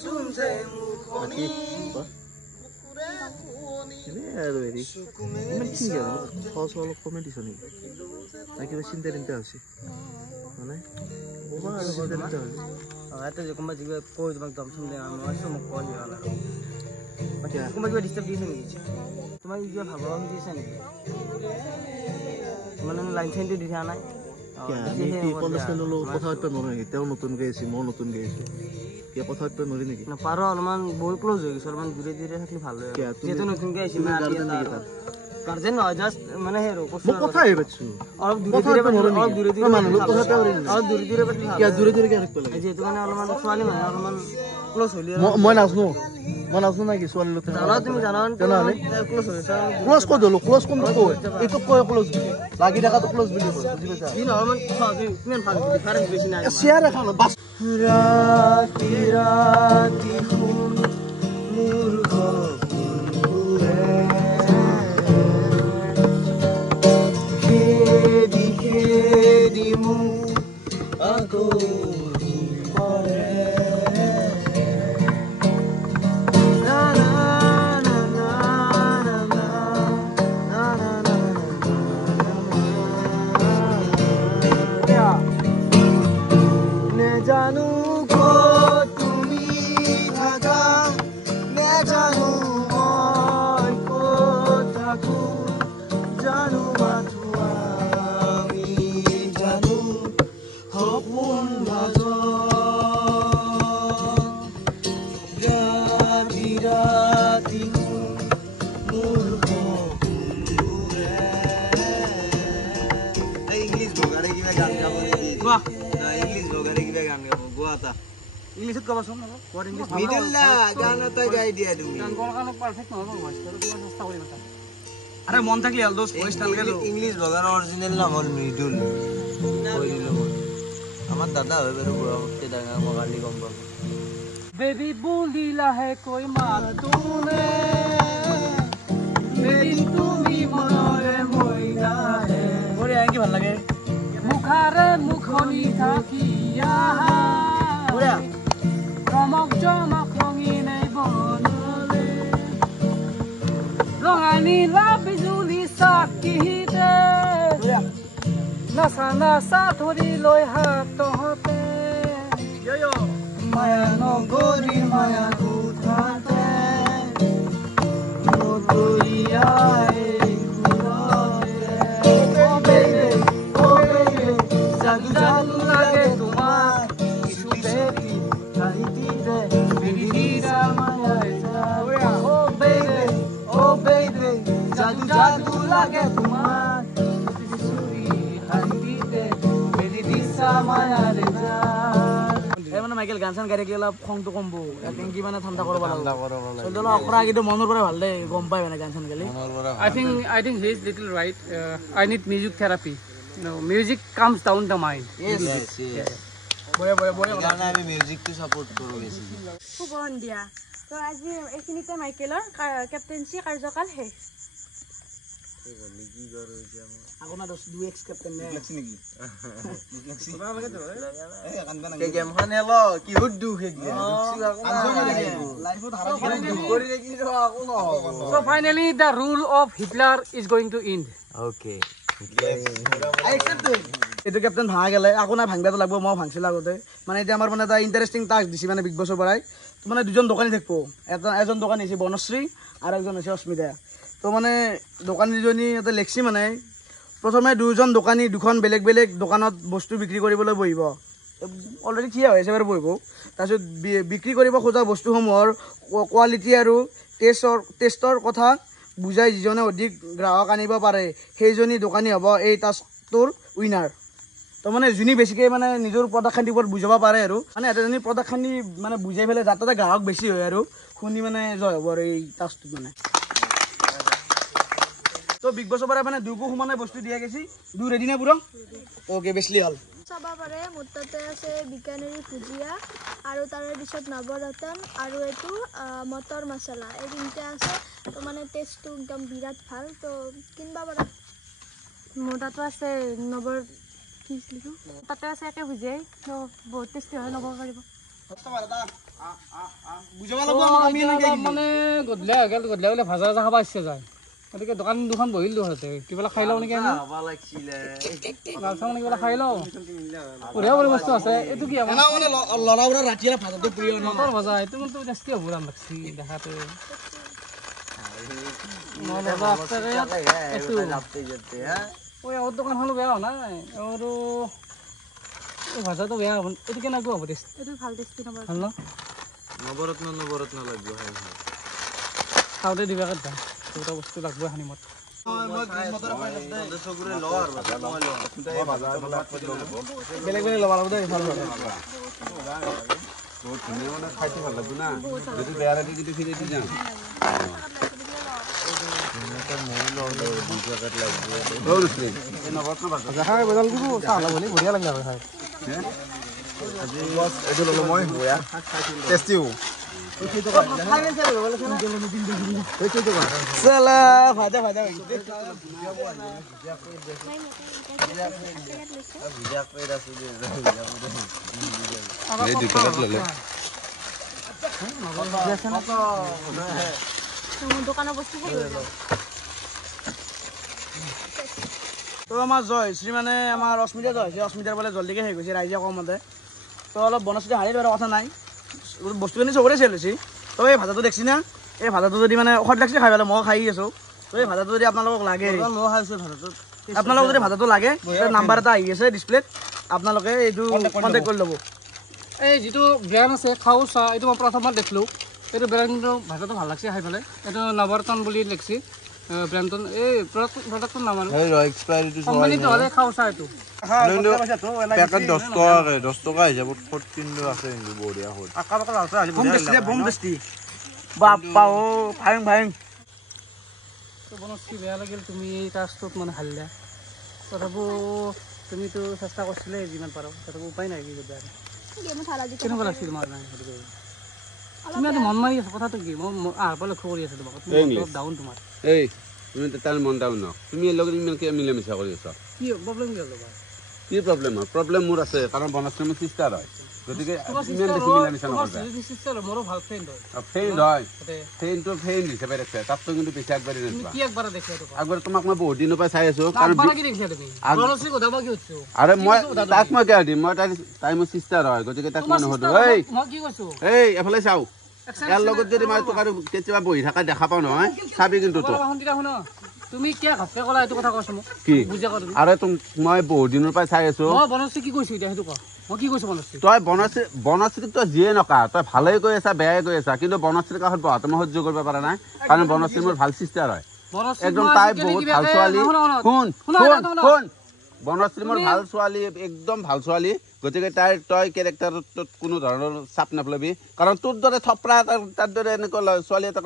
চুনছে মুখনি কুকুৰে কুনি আৰু এৰি ইমান কি গেল খস অলপ কমেডি শুনি না কিবা চিন্তা হৈছে মানে ওবা আৰু চিন্তা হৈছে এটা যে কোনবা জিগা কৈ তোমাক দম শুনলে মই মোক কল দিয়াল আৰু বাকি কোনবা কিবা ডিস্টার্ব দিছে নেকি তোমাক কিবা ভাবা দিছে নেকি মানে লাইন চাইন দি দিয়া নাই কি কলেজৰ লগত কথা পাতিব নোৱাৰে নেকি তেওঁ নতুন গাইছে মই নতুন গাইছো কি কথা পাতিব নোৱাৰি নেকি না পাৰো অলপমান বহুত ক্লোজ হৈ গৈছে অলপমান দূৰে দূৰে থাকি ভাল হয় যেহেতু নতুন গাইছে না গাৰ্জেন নহয় জাষ্ট মানে হেৰো কথা পাতিছো অলপ দূৰে দূৰে মানুহ লগত কথা পাতিব অলপ দূৰে পাতি কি দূৰে কি ৰাখিব লাগে যেহেতু মানে অলপমান ছোৱালী মানুহ অলপমান ক্লোজ হলি মই নাজনো নাকি ছোৱালী লগত জানো তুমি জানো তেনেহ'লে ক্লোজ হৈছে ক্লোজ ক'ত হলো ক্লোজ কোনটো কয় এইটো কয় ক্লোজ বুলি লাগি থকাটো ক্লোজ বুলি কয় বুজি পাইছা ই অলপমান কিমান ভাল ডিফাৰেন্স বেছি নাই শ্বেয়াৰ এখন বাস ৰাতি ৰাতি শুন মোৰ ঘৰে খেদি মোক আকৌ জানো তুমি থাকা নে জানো মই ক'ত থাকো জানো মাথো আমি জানো সপোন ৰাতি ৰাতি মোৰ ইংলিছ বগাৰে কিবা গান গাব নেকি ইংলিছ বগাৰে কিবা গান গাব গোৱা এটা ইংলিছত ক'বাচোন অলপ ৱৰ্ড ইংলিছ মিদুল্লা গান এটা গাই দিয়া তুমি গান গোৱাৰ কাৰণে পাৰফেক্ট নহয় মোৰ ভইচটো তোমাৰ চেষ্টা কৰিম এটা আৰে মন থাকিলে হ'ল দোষ ভইচ নালাগে তো ইংলিছ বগাৰ অৰিজিনেল নাম হ'ল মৃদুল কৈ দিলোঁ মই আমাৰ দাদা হয় বাৰু বয়সতকৈ ডাঙৰ মই কালি গম পালোঁ বেবী বুলিলা হে কৈ মাতোনে বেবী তুমি মনৰে মইনা হে বঢ়িয়া কি ভাল লাগে মুখাৰে মুখনি থাকিয়া বঢ়িয়া ৰমক জমক ৰঙিনে বনলে ৰঙা নীলা বিজুলী চাকিতে বঢ়িয়া নাচা নাচা ধৰি লৈ হাততে মায়া নগৰী মায়া কোঠাতে নগৰীয়াই জাদু জাদু লাগে তোমার কিছু বেবি চাহিদিতে বিবিরা মায়ায় যা ও বেবি জাদু জাদু লাগে তোমার কিছুরি চাহিদিতে বিবিরা মায়ায় যা এই মানে মাইকেল গান চান গাড়ী অলপ খংটো কমব কি মানে ঠাণ্ডা কৰিব লাগিব চলিলে অখৰা কিন্তু মনৰ পৰা ভাল দে গম পাই মানে গান চান গালি I think he is little right. I need music therapy. Music calms down the mind. সেইকাৰণে আমি মিউজিকটো ছাপোৰ্ট কৰোঁ বেছি শুভ সন্ধিয়া তো আজি এইখিনিতে মাইকেলৰ কেপ্টেইনচি কাৰ্যকাল শেষ গেমখন হেল কিহত দুখ So finally the rule of Hitler is going to end. Okay এইটো কেপ্টেইন ভাঙা গেলে আকৌ নাই ভাঙিবতো লাগিব মই ভাঙিছিলোঁ আগতে মানে এতিয়া আমাৰ মানে এটা ইণ্টাৰেষ্টিং টাস্ক দিছে মানে বিগ বছৰ পৰাই মানে দুজন দোকানী থাকিব এজন দোকানী হৈছে বনশ্ৰী আৰু একজন হৈছে অস্মিতা তো মানে দোকানীজনী এটা লেখছি মানে প্ৰথমে দুজন দোকানী দুখন বেলেগ বেলেগ দোকানত বস্তু বিক্ৰী কৰিবলৈ বহিব অলৰেডি থিয় হৈ আছে বাৰু বহিব তাৰপিছত বিক্ৰী কৰিব খোজা বস্তুসমূহৰ কোৱালিটি আৰু টেষ্টৰ কথা বুজাই যিজনে অধিক গ্ৰাহক আনিব পাৰে সেইজনী দোকানী হ'ব এই টাস্কটোৰ উইনাৰ তো মানে যোনে বেছিকৈ মানে নিজৰ প্ৰডাক্টখানিৰ ওপৰত বুজাব পাৰে আৰু মানে এটাজনী প্ৰডাক্টখানি মানে বুজাই পেলাই যাতে তাতে গ্ৰাহক বেছি হয় আৰু শুনি মানে জয় হ'ব আৰু এই টাস্কটোত মানে তো বিগ বছৰ পৰা মানে দুকো সমানে বস্তু দিয়া গৈছে দুই ৰেডি নে পুৰা অ'কে বেছলি হ'ল চাব পাৰে মোৰ তাতে আছে বিকানেৰী ভুজিয়া আৰু তাৰে পিছত নৱৰতন আৰু এইটো মটৰ মছলা এই তিনিটা আছে তো মানে টেষ্টটো একদম বিৰাট ভাল তো কিনিব পাৰা মোৰ তাতো আছে নৱৰ কি লিখো তাতে আছে একে বুজিয়াই বহুত টেষ্টি হয় ল'ব পাৰিব মানে গধূলি গ'লে ভাজা ভাজা খাব ইচ্ছা যায় গতিকে দোকান দুখন বহিলোঁ তাতে কিবা খাই লওঁ নেকি আমি লাল চাহ মানে কিবা খাই লওঁ বঢ়িয়া বঢ়িয়া বস্তু আছে এইটো কি ল'ৰাবোৰৰ ৰাতিয়ে ভাজাটো প্ৰিয় মটৰ ভজা এইটো কিন্তু টেষ্টি হ'ব ৰান লাগছি দেখাতে দোকানখনো বেয়া হোৱা নাই আৰু ভাজাটো বেয়া হ'ব এইটো কেনেকুৱা হ'ব টেষ্ট এইটো ভাল টেষ্টি নম্বৰ ভাল ন নৱৰত্ন লাগিব খাওঁতে দিবা কেইটা দুটা বস্তু লাগব খানিমত বেলেগ বেলেগ ল'ব লাগিব দেই ভাল বহুত ধুনীয়া মানে খাইটো ভাল লাগব না যদি বেয়া লাগে কিন্তু ফিরে দি যাম বঢ়িয়া লাগে আৰু খাই এইটো ল'লো মই বয়া টেষ্টিও চলা ভাজা ভাজা এই দুই পেকেট ল'লে দোকানৰ বস্তু তো আমাৰ জয়শ্ৰী মানে আমাৰ অস্মিতা জয়শ্ৰী অস্মিতাৰ বোলে জল্দিকৈ শেষ হৈছে ৰাইজে কমতে তো অলপ বনশ্ৰী হাৰি ধৰা কথা নাই বস্তুখিনি চবৰে চেল হৈছে তো এই ভাজাটো দেখছি না এই ভাজাটো যদি মানে ঔষধ লাগছে খাই পেলাই মই খাই আছোঁ তো এই ভাজাটো যদি আপোনালোকক লাগে মই খাইছোঁ ভাজাটো আপোনালোকক যদি ভাজাটো লাগে নাম্বাৰ এটা আহি আছে ডিছপ্লেত আপোনালোকে এইটো কণ্টেক্ট কৰি ল'ব এই যিটো ব্ৰেণ্ড আছে খাওঁ চাহ এইটো মই প্ৰথমত দেখিলোঁ এইটো ব্ৰেণ্ড কিন্তু ভাজাটো ভাল লাগছে খাই পেলাই এইটো নৱৰতন বুলি লিখছি ব্ৰেণ্ডন এই প্ৰডাক্টৰ নাম আৰু এই ৰ এক্সপায়াৰিটো কোম্পানীটো হ'লে খাওঁ চা এইটো পেকেট 10 টকাকে 10 টকা হিচাপত 14 আছে কিন্তু বঢ়িয়া হ'ল আকা বাকা লালচা আলি বম বেষ্টি বাপ্পা ও ফাইং ফাইং তো বনশ্ৰী বেয়া লাগিল তুমি এই টাস্কটোত মানে হাৰিলা তথাপিও তুমিতো চেষ্টা কৰিছিলে যিমান পাৰো তথাপিও উপায় নাই কি কৰিবা কেনেকুৱা লাগিছিল তোমাৰ তুমি আজি মন মাৰি আছা কথাটো কি মই আহাৰ পৰা লক্ষ্য কৰি আছো তোমাক অলপ ডাউন তোমাৰ এই তুমি তাৰ মন ডাউন ন তুমি এই লগত ইমান কিয় মিলা মিছা কৰি আছা কি প্ৰব্লেম কি হ'ল তোমাৰ কি প্ৰব্লেম হয় প্ৰব্লেম মোৰ আছে কাৰণ বনশ্ৰী মোৰ চিষ্টাৰ হয় গতিকে ইমান বেছি মিলা মিছা নকৰিবা মোৰো ভাল ফ্ৰেণ্ড হয় ফ্ৰেণ্ড হয় ফ্ৰেণ্ডটো ফ্ৰেণ্ড হিচাপে ৰাখছে তাততো কিন্তু বেছি আগবাঢ়ি নাযাবা কি একবাৰ দেখিয়া তোমাক আগবাৰ তোমাক মই বহুত দিনৰ পৰা চাই আছো কাৰণ কি দেখিয়া তুমি বনশ্ৰী কথা কি উঠছো আৰে মই তাক মই কিয় দিম মই তাই মোৰ চিষ্টাৰ হয় গতিকে তাক মই নহদো এই মই কি কৈছো এই এফালে চাও ইয়াৰ লগত যদি মই তোক আৰু কেতিয়াবা বহি থকা দেখা পাওঁ নহয় চাবি কিন্তু তোক তুমি কিয় ঘপকে ক'লা এইটো কথা কৈছো মোক কি বুজা কৰ আৰে মই বহুত দিনৰ পৰা চাই আছো মই বনশ্ৰী কি কৈছো এতিয়া সেইটো ক মই কি কৈছো বনশ্ৰী তই বনশ্ৰীক তই যিয়ে নকা তই ভালেই কৈ আছা বেয়াই কৈ আছা কিন্তু বনশ্ৰীৰ কাষত বহাটো মই সহ্য কৰিব পৰা নাই কাৰণ বনশ্ৰী মোৰ ভাল চিষ্টাৰ হয় একদম তাই বহুত ভাল ছোৱালী শুন শুন বনশ্ৰী মোৰ ভাল ছোৱালী একদম ভাল ছোৱালী গতিকে তই কেৰেক্টাৰটোত কোনো ধৰণৰ চাপ নাপলাবি কাৰণ তোৰ দৰে থপৰা তাৰ দৰে এনেকুৱা ছোৱালী এটা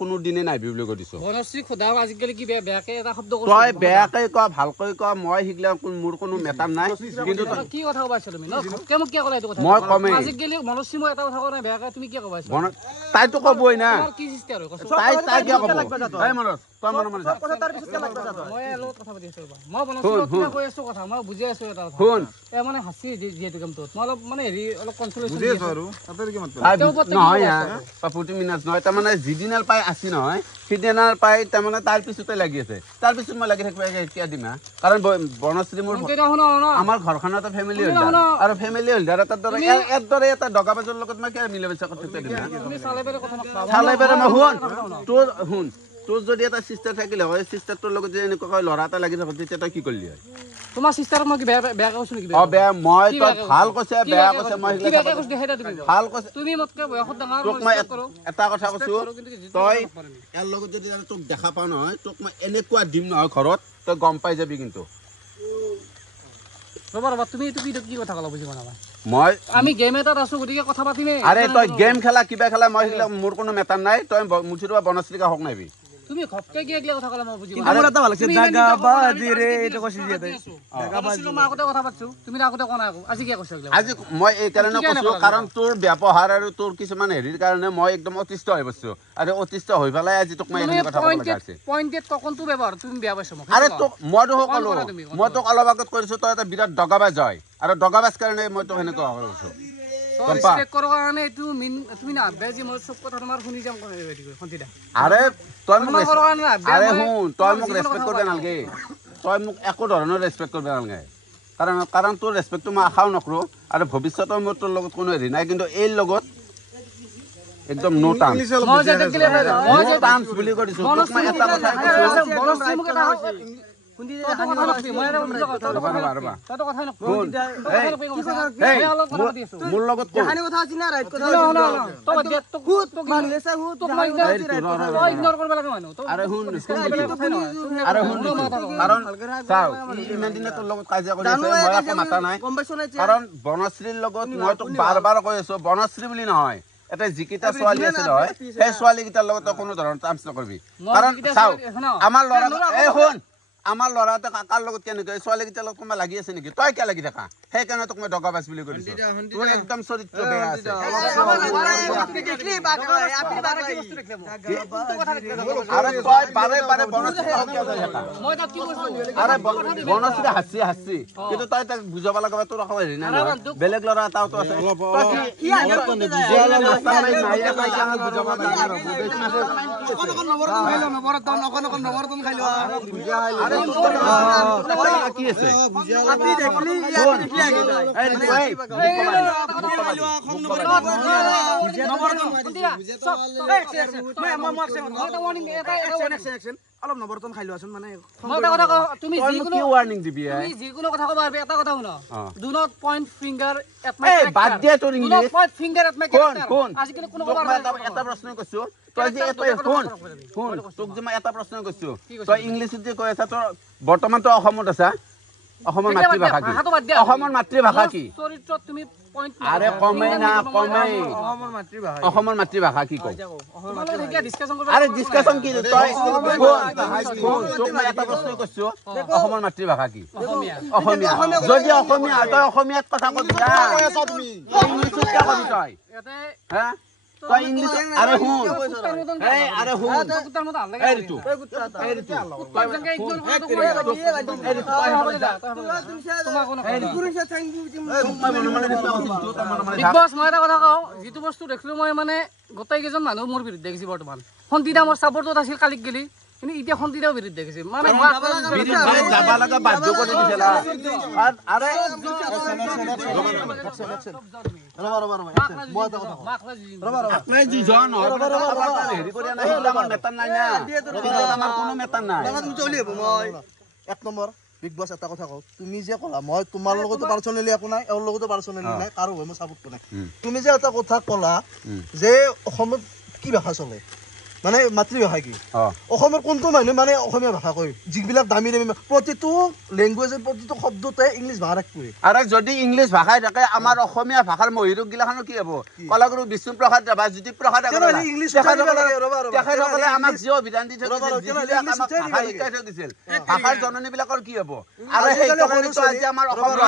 কোনো দিনে নাই বুলি কৈ দিছো বনশ্ৰীক সোধাও আজিকালি কি বেয়াকে এটা শব্দ কৈছ তই বেয়াকে ক ভালকৈ ক মই শিকলে মোৰ কোনো মেটাৰ নাই কিন্তু কি কথা কবাইছ তুমি ন কে মোক কি ক'লা এইটো কথা মই কমেই আজিকালি বনশ্ৰী মই এটা কথা কোৱা নাই বেয়াকে তুমি কি কবাইছ তাইতো কবই না কি চিষ্টেম আৰু কৈছ তাই কি কব এই মনস তই মনে কথা তাৰ পিছত কেলা কথা তই মই লগত কথা পাতি আছো মই বনশ্ৰীক কি কৈ আছো কথা মই বুজি আছো এটা কথা শুন এ মানে হাসি যেহেতু কামটো মই অলপ মানে হেৰি অলপ কনসোলেশন বুজি আছো আৰু তাতে কি মাত্ৰ নহয় পাপুটি মিনাজ নহয় তাৰমানে যিদিনাৰ পাই আছি নহয় সিদিনাৰ পাই তাৰমানে তাৰ পিছতে লাগি আছে তাৰ পিছত মই লাগি থাকিব এতিয়া দিম কাৰণ বনশ্ৰী মোৰ আমাৰ ঘৰখনতে ফেমিলি হলদাৰ আৰু ফেমিলি হলদাৰ এটাৰ দৰে এটা ডগাবাজৰ লগত মই কিয় মিলা মিছা কথা দিম চালাই বেৰে মই শুন তোৰ যদি এটা চিষ্টাৰ থাকিলে হয় চিষ্টাৰটোৰ লগত যদি এনেকুৱা ল'ৰা এটা লাগি থাকে তেতিয়া তই কি কৰিলি হয় তোমাৰ চিষ্টাৰক মই কি বেয়া কৈছো নেকি বেয়া মই তই ভাল কৈছে বেয়া কৈছে মই ভাল কৈছে তুমি মতকে বয়সত ডাঙৰ তোক মই এটা কথা কৈছো তই ইয়াৰ লগত যদি তোক দেখা পাও নহয় তোক মই এনেকুৱা দিম নহয় ঘৰত তই গম পাই যাবি কিন্তু ৰবা তুমি এইটো কি কথা ক'লা বুজি পোৱা নাই মই আমি গেম এটাত আছো গতিকে কথা পাতিমে আৰে তই গেম খেলা কিবা খেলা মই মোৰ কোনো মেটাৰ নাই তই মুঠিৰ বনশ্ৰীকা হক নাইবি তুমি ঘপকে কি একলা কথা ক'লা মই বুজি কিন্তু মোৰ এটা ভাল লাগছে দাগাবাজি ৰে এইটো কৈছি দিয়া তই দাগাবাজি মই আগতে কথা পাতছো তুমি আগতে কোৱা নাই আজি কি কৈছ একলা আজি মই এই কাৰণে কৈছো কাৰণ তোৰ ব্যৱহাৰ আৰু তোৰ কিছুমান হেৰিৰ কাৰণে মই একদম অতিষ্ঠ হৈ গৈছো আৰু অতিষ্ঠ হৈ পেলাই আজি তোক মই এই কথা ক'ব লগা আছে পইণ্টেড কোনটো ব্যৱহাৰ তুমি বেয়া পাইছ মোক আৰে তোক মইতো ক'লো মই তোক অলপ আগত কৈছো তই এটা বিৰাট দগাবাজ হয় আৰু দগাবাজ কাৰণে মই তোক সেনেকুৱা কৈছো ৰেসপেক্ট কৰাৰ কাৰণে এটো তুমি না বেজি মই সব কথা তোমাৰ শুনি যাম খন্তিদা আৰে তই মোক আৰে শুন তই মোক ৰেসপেক্ট কৰিব নালাগে তই মোক একো ধৰণৰ ৰেসপেক্ট কৰিব নালাগে কাৰণ তোৰ ৰেসপেক্টটো মই আশাও নকৰো আৰু ভৱিষ্যতৰ মোৰ তোৰ লগত কোনো হেৰি নাই কিন্তু এই লগত একদম নো টাৰ্মছ বুলি কৈ দিছো তোক মই এটা কথা মোৰ লগত কাৰণ বনশ্ৰীৰ লগত মই তোক বাৰ বাৰ কৈ আছো বনশ্ৰী বুলি নহয় এটা যিকেইটা ছোৱালী আছে নহয় সেই ছোৱালীকেইটাৰ লগত কোনো ধৰণৰ টাৰ্মছ নকৰিবি কাৰণ চাওক আমাৰ ল'ৰা এই শুন আমাৰ ল'ৰা এটা কাকাৰ লগত কেনেকৈ ছোৱালীকেইটাৰ লগত কোনোবা লাগি আছে নেকি তই কিয় লাগি থাকা সেইকাৰণে তোক মই দগাবাজ বুলি কৈ দিছো তোৰ একদম চৰিত্ৰ বেয়া আছে বনশ্ৰী হাঁচি কিন্তু তই তাক বুজাব লগা তোৰ আকৌ হেৰি নাই বেলেগ ল'ৰা এটাও আছে কি আছে অলপ নৱৰতন খাই লোৱাচোন মানে মই এটা কথা কওঁ তুমি তই মোক কি ৱাৰ্নিং দিবি তুমি যিকোনো কথা ক'বা আৰু এটা কথা শুনো do not point finger at my এই বাদ দিয়া তোৰ do not English point finger at my কোন কেৰেক্টাৰ কোন আজিকালি কোনো তোক ক'বা মই এটা প্ৰশ্ন কৈছো তই যে শুন তোক যে মই এটা প্ৰশ্ন কৈছো তই ইংলিছত যে কৈ আছা তোৰ বৰ্তমান তই অসমত আছা অসমৰ মাতৃভাষা কি অসমৰ মাতৃভাষা কি চৰিত্ৰত তুমি পইণ্ট আৰে কমেই না কমেই অসমৰ মাতৃভাষা কি কয় আৰে ডিছকাশ্যন কি তই তোক মই এটা প্ৰশ্ন কৈছো অসমৰ মাতৃভাষা কি অসমীয়া যদি অসমীয়া তই অসমীয়াত কথা কবি না ইংলিছত কিয় কবি তই হা তই ইংলিছ আৰে শুন এই আৰে শুন এই ঋতু বিগ বছ মই এটা কথা কওঁ যিটো বস্তু দেখিলো মই মানে গোটেইকেইজন মানুহ মোৰ বিৰুদ্ধে দেখিছে বৰ্তমান সন্ধিয়া মোৰ ছাপৰ্টত আছিল কালিক গেলি কিন্তু এতিয়া সন্ধিয়াও বিৰুদ্ধে দেখিছে মানে যাবা লগা বাধ্য কৰি দিছিলা আৰে বিগ বছ এটা কথা কওঁ তুমি যে ক'লা মই তোমাৰ লগতো পাৰ্চনেলি একো নাই এওঁৰ লগতো পাৰ্চনেলি নাই কাৰো হয় মই চাপৰ্ট নাই তুমি যে এটা কথা ক'লা যে অসমত কি ভাষা চলে মানে মাতৃভাষা কি অসমৰ কোনটো মানুহ মানে অসমীয়া ভাষা কয় যিবিলাক দামী দামী প্ৰতিটো লেংগুৱেজৰ প্ৰতিটো শব্দতে ইংলিছ ভাষা ৰাখে আৰে যদি ইংলিছ ভাষাই থাকে আমাৰ অসমীয়া ভাষাৰ মহিৰূপ গিলাখানৰ কি হ'ব কলাগুৰু বিষ্ণুপ্ৰসাদ ৰাভা জ্যোতিপ্ৰসাদ তেখেতসকলে আমাক যি অভিধান দি থৈছিল ভাষাৰ জননীবিলাকৰ কি হ'ব আৰু আজি আমাৰ অসমৰ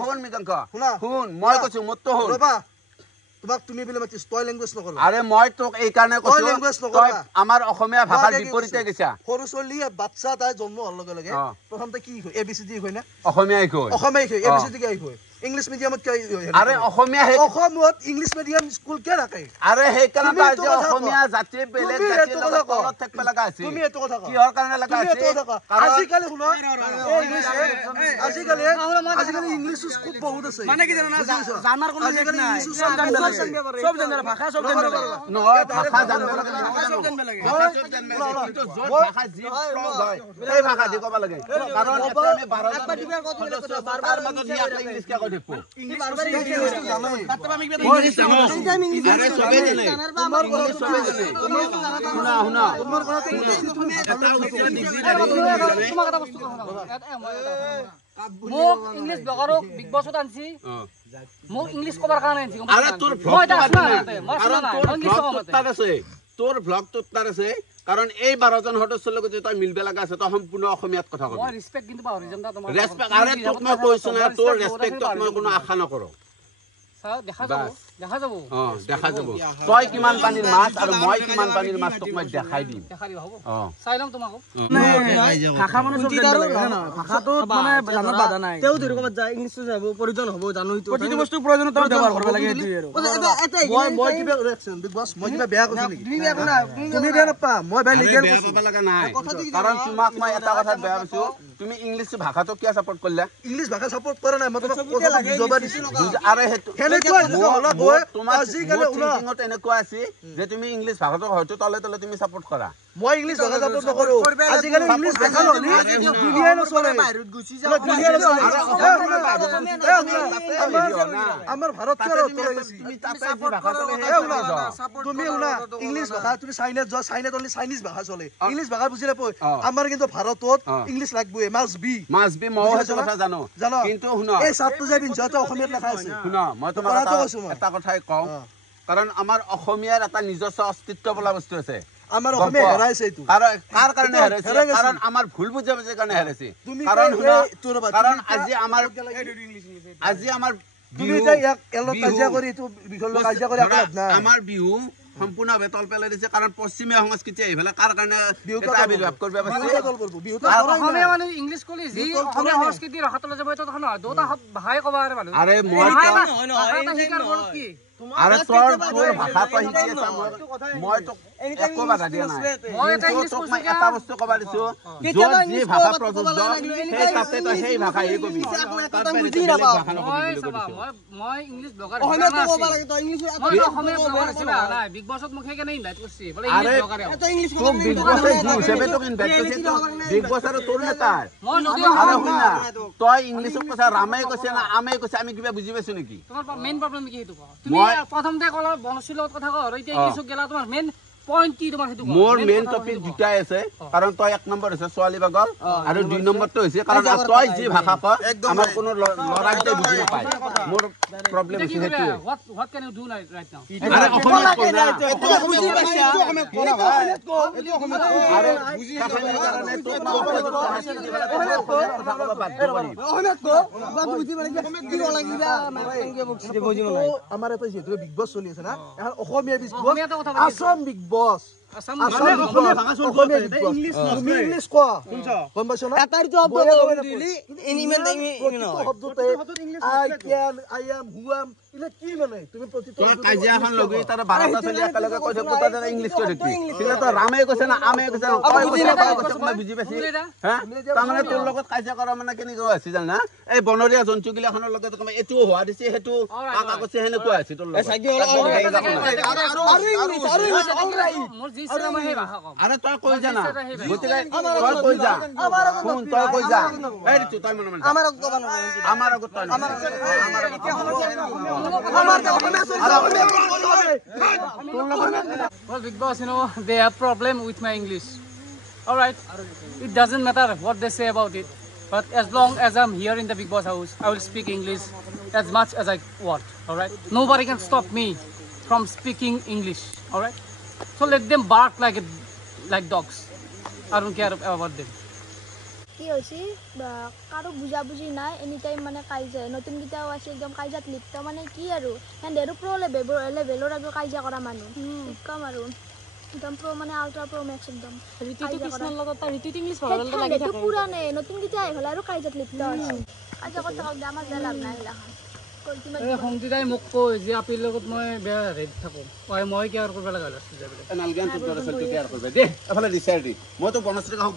শুন মৃগাংক শুন মই কৈছো মোৰতো শুন তোমাক তুমি বলে মাতিছ তই ল্যাঙ্গুৱেজ নকৰা আৰে মই তোক এই কাৰণে কৈছো তই আমাৰ অসমীয়া ভাষাৰ বিপৰীতে গৈছা সৰু চলিয়ে বাচ্চা তাই জন্ম হোৱাৰ লগে লগে প্ৰথমতে কি হয় এবিসিডি হয় না অসমীয়াই কয় এবিসিডি কি হয় ইংলিছ মিডিয়ামত কি আৰে অসমীয়া অসমত ইংলিছ মিডিয়াম স্কুল কে ৰাখে আৰে সেই কাৰণে আজি অসমীয়া জাতি বেলেগ জাতিৰ লগত তলত থাকিব লগা আছে তুমি এটো কথা কিহৰ কাৰণে লগা আছে আজিকালি শুনা আজিকালি ইংলিছ খুব বহুত আছে মানে কি জানা জানাৰ কোনো ঠিক নাই সব জানাৰ ভাষা সব জানিব লাগে নহয় ভাষা জানিব লাগে ভাষা যি এই ভাষা দি ক'ব লাগে কাৰণ আমি 12 বাৰ মাজত ইংলিছ কে কৈ দেখো ইংলিছ জানাই তাতবা আমি ইংলিছ জানো আৰে সবে জানে তোমাৰ কথা সবে জানে শুনা শুনা তোমাৰ কথা তুমি এটা ডিগ্ৰী তোমাক এটা বস্তু মোক ইংলিছ ব্লগাৰক বিগ বছত আনছি মোক ইংলিছ কবাৰ কাৰণে আনছি আৰে তোৰ ভ্লগ তাত আছে তোৰ ভ্লগ তাত আছে কাৰণ এই 12 জন সদস্যৰ লগত তই মিলব লগা আছে তই সম্পূৰ্ণ অসমীয়াত কথা কবি মই ৰেসপেক্ট কিন্তু পাহৰি যাম না তোমাৰ ৰেসপেক্ট আৰে তোক মই কৈছো না তোৰ ৰেসপেক্টত মই কোনো আশা নকৰো দেখা যাব দেখা যাব তই কিমান পানীৰ মাছ আৰু মই কিমান পানীৰ মাছ তোক মই দেখাই দিম হ'ব চাই লম তোমাক ভাষা মানে সব জানিব লাগে না ভাষাটো মানে জানাৰ বাধা নাই তেও ধৰি ক'ত যায় ইংলিছটো যাব প্ৰয়োজন হ'ব জানো ইটো প্ৰতিটো বস্তু প্ৰয়োজন তই ব্যৱহাৰ কৰিব লাগে এটো আৰু মই কিবা ৰিঅ্যাকচন বিগ বছ মই কিবা বেয়া কৈছো নেকি তুমি বেয়া নাপা মই বেয়া লিগেল কৈছো বেয়া লগা নাই কাৰণ তোমাক মই এটা কথা বেয়া কৈছো তুমি ইংলিছ ভাষাটো কিয় সাপোৰ্ট কৰিলা ইংলিছ ভাষা সাপোৰ্ট কৰা নাই মই তোমাক বুজাবা দিছো আৰে হেতু তোমাৰ আজিকালি উলট এনেকুৱা আছে যে তুমি ইংলিছ ভাষাটো হয়তো তলে তলে তুমি সাপোৰ্ট কৰা মই ইংলিছ ভাষা সাপোৰ্ট নকৰো আজিকালি ইংলিছ ভাষা নহলি দুনিয়া নচলে বাহিৰত গুচি যাও দুনিয়া নচলে আমাৰ ভাৰত কিয় তলে গৈছি তুমি শুনা ইংলিছ ভাষা তুমি চাইনাত যোৱা চাইনাত অনলি চাইনিজ ভাষা চলে ইংলিছ ভাষা বুজিলে পই আমাৰ কিন্তু ভাৰতত ইংলিছ লাগবই মাস্ট বি মই সেইটো কথা জানো কিন্তু শুনা এই সাতটো যে বিনছতে অসমীয়াত লেখা আছে শুনা মই তোমাক এটা কথাই কওঁ কাৰণ আমাৰ অসমীয়াৰ এটা নিজস্ব অস্তিত্ব বোলা বস্তু আছে আমাৰ অসমীয়া হেৰাইছে এইটো কাৰ কাৰণে হেৰাইছে কাৰণ আমাৰ ভুল বুজাবুজিৰ কাৰণে হেৰাইছে কাৰণ আজি আমাৰ তুমি যে ইয়াক এলত কাজিয়া কৰি এইটো বিখল কাজিয়া কৰি আকলাত না আমাৰ বিহু সম্পূৰ্ণভাৱে তল পেলাই দিছে কাৰণ পশ্চিমীয়া সংস্কৃতি আহিলে কাৰ কাৰণে বিহুটো আবিৰ্ভাৱ কৰিব পাৰিছে অসমীয়া মানে ইংলিছ কলি যি অসমীয়া সংস্কৃতি ৰখাতলৈ যাব এটা নহয় দুটা ভাষাই ক'ব আৰু মানুহ আৰে মই আৰে তোৰ ভাষা তই শিকি আছা মই তোক একো বাধা দিয়া নাই তোক মই এটা বস্তু ক'বা দিছো য'ত যি ভাষা প্ৰযোজ্য সেই তাতে তই সেই ভাষা হে কবি মই ইংলিছ ব্লগাৰ বিগ বছত মোক সেইকাৰণে ইনভাইট কৰিছে বোলে ইংলিছ ব্লগাৰ তোক বিগ বছে যি হিচাপে তোক ইনভাইট কৰিছে বিগ বছ আৰু তোৰ নেতাই তই ইংলিছত কৈছা ৰামে কৈছে না আমে কৈছে আমি কিবা বুজি পাইছো নেকি তোমাৰ মেইন প্ৰব্লেম কি সেইটো তুমি প্ৰথমতে ক'লা বনশ্ৰীৰ লগত কথা কওঁ এতিয়া ইংলিছত গেলা তোমাৰ মেইন পইণ্ট কি তোমাৰ সেইটো মোৰ মেইন টপিক দুটাই আছে কাৰণ তই এক নম্বৰ হৈছে ছোৱালী বাগল আৰু দুই নম্বৰটো হৈছে কাৰণ তই যি ভাষা ক আমাৰ কোনো ল'ৰাকেইটাই বুজি নাপায় মোৰ প্ৰব্লেম হৈছে সেইটো what can you do right now আৰে অসমীয়াত কৈ না বুজি পাইছা আৰে বুজি নাপায় কাৰণে তোক আমাৰ এটা যিহেতু বিগ বছ চলি আছে না এখন অসমীয়া বিগ বছ আসাম বিগ বছ ইংলিছ কোৱা গম পাইছ না কি মানে তুমি কাজিয়া এখন লগে তাৰ 12টা চলি একেলগে কৈ থাকো তাৰ ইংলিছ কৈ থাকি কিন্তু তই ৰামে কৈছে না আমে কৈছে না তই কৈছে মই বুজি পাইছি হা তাৰমানে তোৰ লগত কাজিয়া কৰা মানে কেনেকৈ আছে জানা এই বনৰীয়া জন্তুগিলাখনৰ লগত তুমি এটো হোৱা দিছে হেতু কাকা কৈছে হেনেকুৱা আছে তোৰ লগত আরে তই কই যা না গতিকে তই কই যা কোন তই কই যা এই তুই তই মনে মনে আমার আগত তই Well, Big Boss, you know, they have problem with my English. All right, it doesn't matter what they say about it, but as long as I'm here in the Big Boss house, I will speak English as much as I want. All right, nobody can stop me from speaking English. All right, so let them bark like dogs. I don't care about them. কি হৈছে কাৰো বুজাবুজি নাই any time মানে কাজিয়া নতুনকেইটাও আছে একদম কাজিয়াত লিপ্ত মানে কি আৰু হেণ্ডেৰো প্ৰ' লেভেলৰ আৰু কাজিয়া কৰা মানুহ কম আৰু একদম প্ৰ' মানে আল্ট্ৰা প্ৰ' মেক্স একদম পুৰাণে নতুনকেইটা আহি হ'লে আৰু কাজিয়াত লিপ্ত আছে কাজিয়া কথা কওক আমাৰ বেয়া লাভ নাই সংগীতাই মোক কয় যে আপিৰ লগত মই বেয়া ৰেড থাকোঁ মই কেয়াৰ কৰিব লগা নালগান তোৰ দৰে চলটো কেয়াৰ কৰিব দে এফালে ডিচাইড দি মই তো বনশ্ৰী কাহক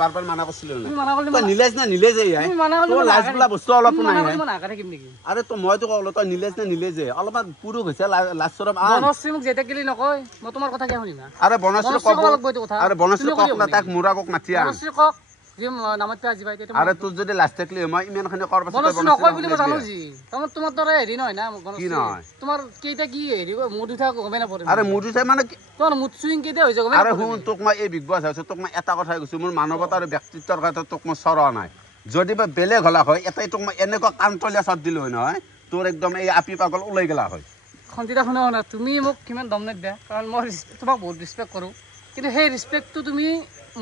বাৰ মানা কৰিছিলো না তই নিলেজ না নিলেজে আই তোৰ লাজ বোলা বস্তু অলপ নাই আৰে তো মই তো কলো তই নিলেজ না নিলেজে অলপমান পুৰুষ হৈছে লাজ চৰম বনশ্ৰী মোক যেতে গেলি নকয় মই তোমাৰ কথা কিয় শুনিম আৰে বনশ্ৰী কওক আৰে বনশ্ৰী কওক না তাক মুৰা কক মাতিয়া বনশ্ৰী কওক যে নামতে আজি বাইতে আৰে তোৰ যদি লাজ থাকলি মই ইমানখানে কৰবা বনশ্ৰী নকয় বুলি মই জানো জি তোমাৰ দৰে হেৰি নহয় না বনশ্ৰী তোমাৰ কেইটা কি হেৰি মুড উঠা গমে না পৰে আৰে মুড উঠা মানে তোৰ মুড সুইং কেইটা হৈ যাব আৰে শুন তোক মই এই বিগ বছ আছে তোক মই এটা কথাই কৈছো মোৰ মানৱতা আৰু ব্যক্তিত্বৰ কথা তোক মই চৰা নাই যদি বা বেলেগ হলা হয় এটাই তোক মই এনেকুৱা কান্তলীয়া চাপ দিলো হয় নহয় তোৰ একদম এই আপি পাগল ওলাই গেলা হয় খন্তিতা শুনা না তুমি মোক কিমান দম নেদ দিয়া কাৰণ মই তোমাক বহুত ৰেসপেক্ট কৰো কিন্তু সেই ৰেসপেক্টটো তুমি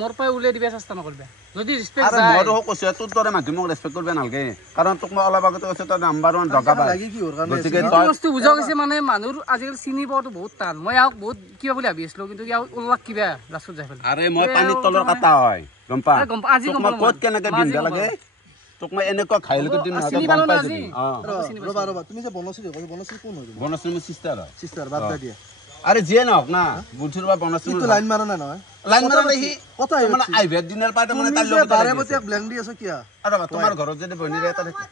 মোৰ পৰাই উলিয়াই দিবা চেষ্টা নকৰিবা যদি ৰেসপেক্ট যায় মই তো কৈছো তোৰ দৰে মাধ্যমক ৰেসপেক্ট কৰিব নালগে কাৰণ তোক মই অলপ আগতে কৈছো তই নাম্বাৰ 1 দগাবা লাগি কি হৰ কাৰণে গতিকে তই বস্তু বুজা গৈছে মানে মানুহৰ আজিকালি চিনি পোৱাটো বহুত টান মই ইয়াক বহুত কিবা বুলি ভাবি আছিলো কিন্তু ইয়াক উল্লাখ কিবা লাষ্টত যাই ফেল আৰে মই পানীৰ তলৰ কাটা হয় গম পা আজি গম ক'ত কেনেকৈ দিনদা লাগে তোক মই এনেকুৱা খাইলকে দিম না চিনি পালো না আজি ৰবা তুমি যে বনশ্ৰী কোন হয় বনশ্ৰী মোৰ সিস্টাৰ বাদ দিয়া আরে যে নক না বুঝুর বা বনশ্রী তো লাইন মারা না নয় লাইন মারা নাই কথা মানে আইভেট দিনের পাতে মানে তার লোক বারে বতে ব্ল্যাঙ্ক দি আছে কিয়া আরে বা তোমার ঘরত যদি বনিরে এটা দেখি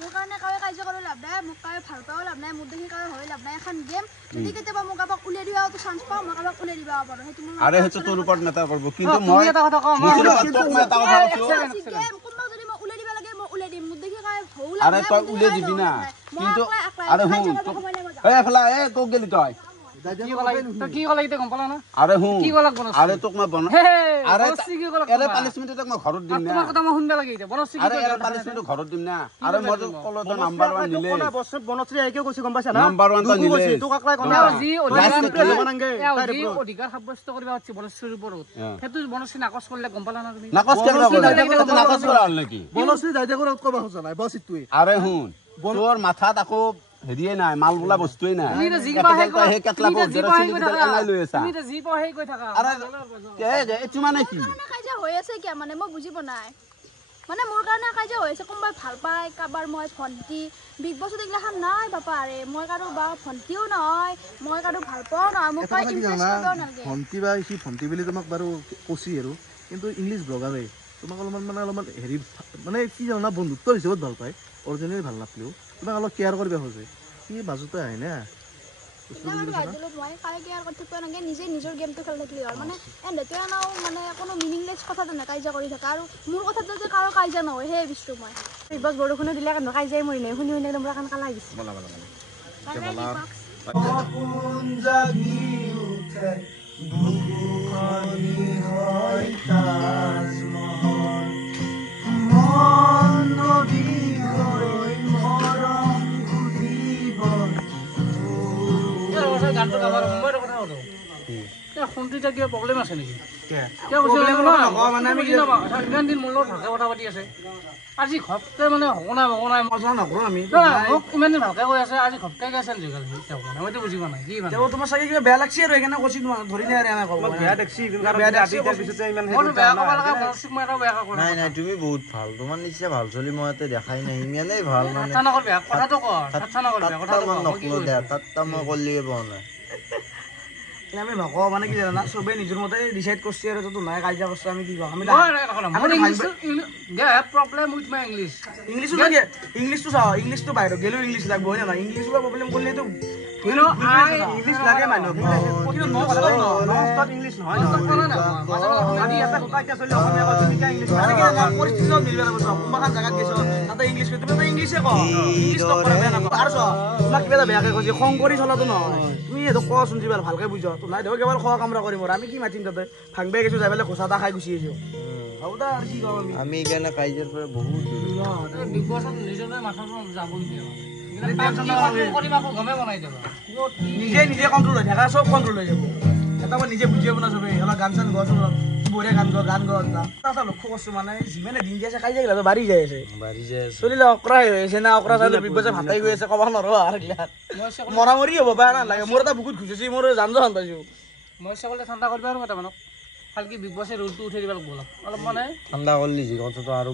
মোৰ কাৰণে কাৱে কাজ কৰি লাভ নাই মোক কাৱে ভাল পাও লাভ নাই মোক দেখি কাৱে হৈ লাভ নাই এখন গেম যদি কেতিয়াবা মোক আবাক উলিয়াই দিবা তো চান্স পাও মোক আবাক উলিয়াই দিবা পাৰো হেতু মোৰ আৰে হেতু তোৰ ওপৰত মেটাৰ কৰিব কিন্তু মই এটা কথা কম মই তোক মই এটা কথা কৈছো গেম কোনবা যদি মই উলিয়াই দিবা লাগে মই উলিয়াই দিম মোক দেখি কাৱে হৈ লাভ নাই আরে তই উলিয়াই দিবি না কিন্তু আরে হুন এই ফলা এ কক গলি তই কি কলা ইতে গম পালা না আরে হুন কি কলা বনশ্রী আরে তোক মই বন আরে বনশ্রী কি কলা আরে পানিশমেন্ট তোক মই ঘৰত দিম না তোমাৰ কথা মই শুনবা লাগে ইতে বনশ্ৰী কি আৰে আৰে পানিশমেন্ট ঘৰত দিম না আৰে মই তো কলো তো নাম্বাৰ 1 নিলে বনশ্ৰী আইকে কৈছে গম পাইছা না নাম্বাৰ 1 তো নিলে তোক আকলাই কোন জি অধিকাৰ সাব্যস্ত কৰিবা হচ্ছে বনশ্ৰীৰ ওপৰত হেতু বনশ্ৰী নাকচ কৰিলে গম পালা না তুমি নাকচ কেনেকৈ কৰিলে নাকচ কৰা হল নেকি বনশ্ৰী দাইতে কৰা কবা হছ নাই বস ইতুই আৰে হুন তোৰ মাথাত আকো হেৰিয়ে নাই মাল বোলা বস্তুই নাই তুমি জি পাহে কৈ হে কেটলা বহুত জেৰচিলি এলাই লৈ আছা তুমি জি পাহে কৈ থাকা আরে এ এটো মানে কি কাজা হৈ আছে কি মানে মই বুজি পনাই মানে মোৰ কাৰণে কাজিয়া হৈ আছে কোনোবাই ভাল পায় কাৰোবাৰ মই ভণ্টি বিগ বছত এইগিলাখান নাই বাপা আৰে মই কাৰো বা ভণ্টিও নহয় মই কাৰো ভাল পাওঁ নহয় মোক কয় ইমপ্ৰেছ কৰিব নালাগে ভণ্টি বা সি ভণ্টি বুলি তোমাক বাৰু কৈছি আৰু কিন্তু ইংলিছ ব্লগাৰে তোমাক অলপমান হেৰি মানে কি জানা বন্ধুত্ব হিচাপত ভাল পায় অৰিজিনেলি ভাল নাপালেও তোমাক অলপ কেয়াৰ কৰিব খোজে সি বাজুতে আহে না মই কাই কেয়াৰ কৰি থাকিব নালাগে নিজে নিজৰ গেমটো খেলি থাকিলে হ'ল মানে এহেঁতে নাও মানে কোনো মিনিংলেছ কথা তেনে কাজিয়া কৰি থাকে আৰু মোৰ কথাত যদি কাৰো কাজিয়া নহয় সেই ভাবিছোঁ মই বিগ বছ বৰষুণে দিলে কাৰণ কাজিয়াই মই নাই শুনি শুনি একদম পুৰা কাণ কালা গৈছে গানটো গাবাৰ সময়ৰ কথা হ'ল ফোনটো এতিয়া কিবা প্ৰব্লেম আছে নেকি ইমান দিন মোৰ লগত ভালকৈ কথা পাতি আছে আজি ঘপকে মানে হ'ব নাই মজা নকৰোঁ আমি মোক ইমান দিন ভালকৈ কৈ আছে আজি ঘপকে গৈছে মইতো বুজি পোৱা নাই কি তোমাৰ চাগে কিবা বেয়া লাগছি আৰু সেইকাৰণে কৈছি তোমাক ধৰি নাই বেয়া দেখছি নাই নাই তুমি বহুত ভাল তোমাৰ নিশ্চয় ভাল চলি মই ইয়াতে দেখাই নাই ইমানেই ভাল মানে কথাটো নকলো দে তাত মই কলিয়ে পোৱা নাই আমি নকওঁ মানে কি জানা চবেই নিজৰ মতে ডিচাইড কৰিছে আৰু যদি নাই কাজিয়া কৰিছে আমি কি কওঁ ইংলিছটো চাওঁ ইংলিছটো বাহিৰত গেলেও ইংলিছ লাগব হয় না ইংলিছৰ প্ৰব্লেম কৰিলেতো ইংলিছ লাগে মানুহক ইংলিছ নহয় পৰিস্থিতি মিলিব লাগিব কোনোবাখন জেগাত গৈছ তাতে ইংলিছ কৈ তুমি ইংলিছে কওঁ ইংলিছ নকৰা বেয়া নাপাওঁ আৰু তোমাক কিবা এটা বেয়াকৈ কৈছে খং কৰি চলাটো নহয় তুমি সিহঁতক কোৱাচোন যিবাৰ ভালকৈ বুজ তো নাই দেখোন কেৱল খোৱা কামৰা কৰিম আমি কি মাতিম তাতে ভাংবাই গৈছোঁ যাই পেলাই ঘোচা এটা খাই গুচি আহিছোঁ হ'ব দা আৰু কি কওঁ আমি সেইকাৰণে কাজিয়াৰ পৰা বহুত নিজে নিজে কণ্ট্ৰল হৈ থাকা চব কণ্ট্ৰল হৈ যাব এটা মই নিজে বুজি পোৱা চবেই অলপ গান চান গোৱা চব বঢ়িয়া গান গোৱা এটা লক্ষ্য কৰিছোঁ মানে যিমানে দিন যাই আছে কাজিয়া গিলা বাঢ়ি যাই আছে চলিলে অকৰাই হৈ আছে না অকৰা চাইলে বিগ বছে ভাতাই গৈ আছে ক'ব নোৱাৰো আৰু গিলাত মৰামৰি হ'ব পাৰে নালাগে মোৰ এটা বুকুত ঘুচিছে মোৰ যান বাঢ়িছোঁ মই চাবলৈ ঠাণ্ডা কৰিব আৰু কেইটামানক ভালকে বিগ বছে ৰুলটো উঠাই দিব লাগিব অলপ মানে ঠাণ্ডা কৰিলি যি কথাটো আৰু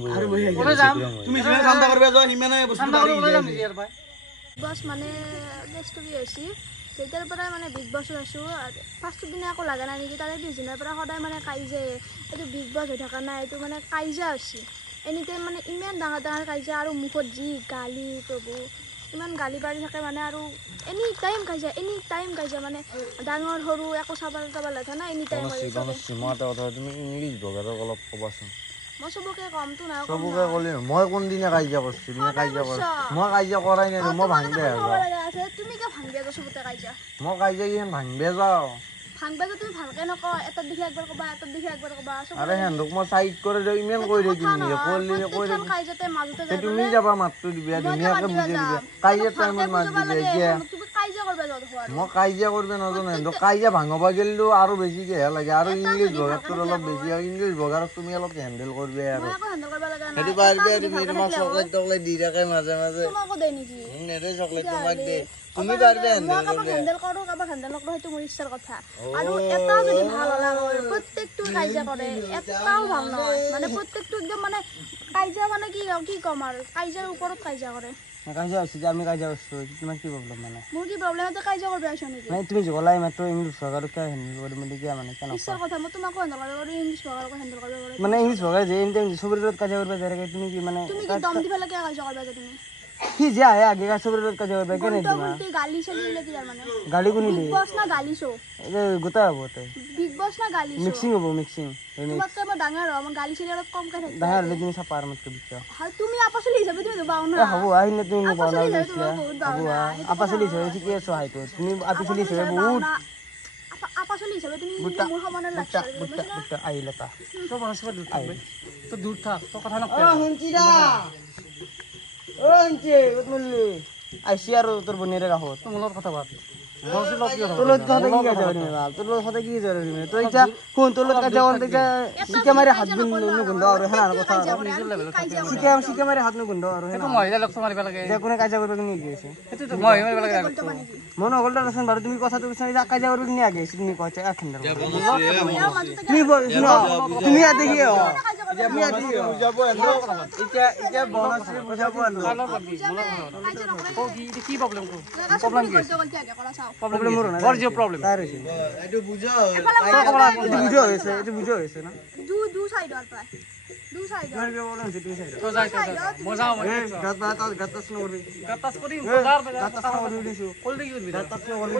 তুমি যিমানে ঠাণ্ডা কৰিব যোৱা সিমানে ঠাণ্ডা কৰিবলৈ যাম নেকি ইয়াৰ পৰা বছ মানে কেছটো কি হৈছে তেতিয়াৰ পৰাই মানে বিগ বছত আছোঁ ফাৰ্ষ্টৰ দিনা একো লগা নাই নেকি তাৰে পিছদিনাৰ পৰা সদায় মানে কাজিয়া এইটো বিগ বছ হৈ থকা নাই এইটো মানে কাজিয়া হৈছে এনি টাইম মানে ইমান ডাঙৰ ডাঙৰ কাজিয়া আৰু মুখত যি গালি প্ৰভু ইমান গালি পাৰি থাকে মানে আৰু এনি টাইম কাজিয়া মানে ডাঙৰ সৰু একো চাব লেঠা নাই এনি টাইম তুমি ইংলিছ বগাৰক অলপ ক'বাচোন মই চবকে কমটো নাই চবকে ক'লি মই কোনদিনা কাজিয়া কৰিছোঁ তুমি কাজিয়া কৰা মই কাজিয়া কৰাই নাই মই ভাঙিবে তুমি কিয় ভাঙিবে যাওঁ চবতে কাজিয়া মই কাজিয়া ইমান ভাঙিবে যাওঁ ভাঙবা যে তুমি ভালকে নকওঁ এটাত দেখি একবাৰ ক'বা এটাত দেখি একবাৰ ক'বা আৰে হেন্দক মই চাইড কৰি দিওঁ ইমান কৈ দিওঁ তুমি যাবা মাতটো দিবা ধুনীয়াকে বুজাই দিবা কাজিয়া টাইমত মাত দিবা এতিয়া মই কাজিয়া কৰিব নাজানো হেন্দক কাজিয়া ভাঙবা গেলিও আৰু বেছিকেহে লাগে আৰু ইংলিছ বগাৰটোৰ অলপ বেছি আৰু ইংলিছ বগাৰক তুমি অলপ হেণ্ডেল কৰিবা আৰু সেইটো পাৰিবা তুমি তোমাক চকলেট টকলেট দি থাকে মাজে মাজে নেদে চকলেট তোমাক দে তুমি পাৰিবা হেণ্ডেল কৰোঁ কাৰোবাক হেণ্ডেল নকৰোঁ সেইটো মোৰ ইচ্ছাৰ কথা আৰু এটা যদি ভাল হ'লে হয় প্ৰত্যেকটো কাজিয়া কৰে এটাও ভাল নহয় মানে প্ৰত্যেকটো একদম মানে কাজিয়া মানে কি ক'ম আৰু কাজিয়াৰ ওপৰত কাজিয়া কৰে কাজিয়া হৈছে যে আমি কাজিয়া কৰিছোঁ তোমাৰ কি প্ৰব্লেম মানে মোৰ কি প্ৰব্লেম আছে কাজিয়া কৰিব আহিছ নেকি নাই তুমি জগলাই মাত্ৰ ইংলিছ ভাষাটো হেণ্ডেল কৰিম বুলি কিয় মানে কেনেকুৱা ইচ্ছাৰ কথা মই তোমাকো হেণ্ডেল কৰিব পাৰোঁ ইংলিছ ভাষাটো হেণ্ডেল কৰিব পাৰোঁ মানে ইংলিছ ভাষা যে এনি টাইম চবৰে লগত কাজিয়া কৰিব যায় তুমি কি মানে তুমি কি দম দিব লাগে কাজিয়া কৰিব যায় তুমি সি যে আহে আগে চবৰে লগত কাজিয়া কৰিব কেনে দিমা গালি চলি দিলে কি মানে গালি কোনি দিয়ে বিগ বছ না গালি শো এই গোটা হ'ব তে বিগ বছ না গালি শো মিক্সিং হ'ব মিক্সিং তোমাতকৈ মই ডাঙৰ হ'ম গালি চলি অলপ কমকৈ থাকিব ডাঙৰ হ'লে তুমি চাপাৰ মত বিচ্ছা হয় তুমি আপাচলি হিচাপে তুমি বাও না হ'ব আহিলে তুমি বাও না হ'ব আপাচলি হিচাপে ঠিকে আছো হাইটো তুমি আপাচলি হিচাপে বহুত আপাচলি হিচাপে তুমি মোৰ সমানে লাগছে বুটা আহিলে তা তো বনসবা দূৰ থাক তো দূৰ থাক তো কথা নকয় হুঞ্চিদা হুঞ্চি উতমলি আইছি আৰু তোৰ বনিৰে গাহত তো মনৰ কথা বাদ তোৰ লগত কথা কি কাজিয়া কৰিম ভাল তোৰ লগত কথা কি কাজিয়া কৰিম তই এতিয়া কোন তোৰ লগত কাজিয়া কৰিম এতিয়া শিকে মাৰি হাত নুগুন্ধ আৰু হেনাৰ কথা শিকে মাৰি হাত নুগুন্ধ আৰু সেইটো মহিলা লক্ষ্য মাৰিব লাগে এতিয়া কোনে কাজিয়া কৰিব কিনি গৈছে সেইটো মহিলা মাৰিব লাগে মই নগলটা ৰচোন বাৰু তুমি কথাটো কৈছা কাজিয়া কৰিব কিনি আগে তুমি কৈছা এখেন তুমি ইয়াত দেখি কি প্ৰব্লেম প্ৰব্লেম কি প্ৰব্লেম মোৰ নাই হোৱাট ইজ ইয়োৰ প্ৰব্লেম এইটো বুঝা বুঝা হৈছে না দু সাইডৰ পৰা দু সাইডৰ তো যাই মই যাওঁ মই গাতাস নকৰবি গাতাস কৰিম বজাৰ গাতাস নকৰবি দিছো কলদি কি কৰিবি গাতাস নকৰবি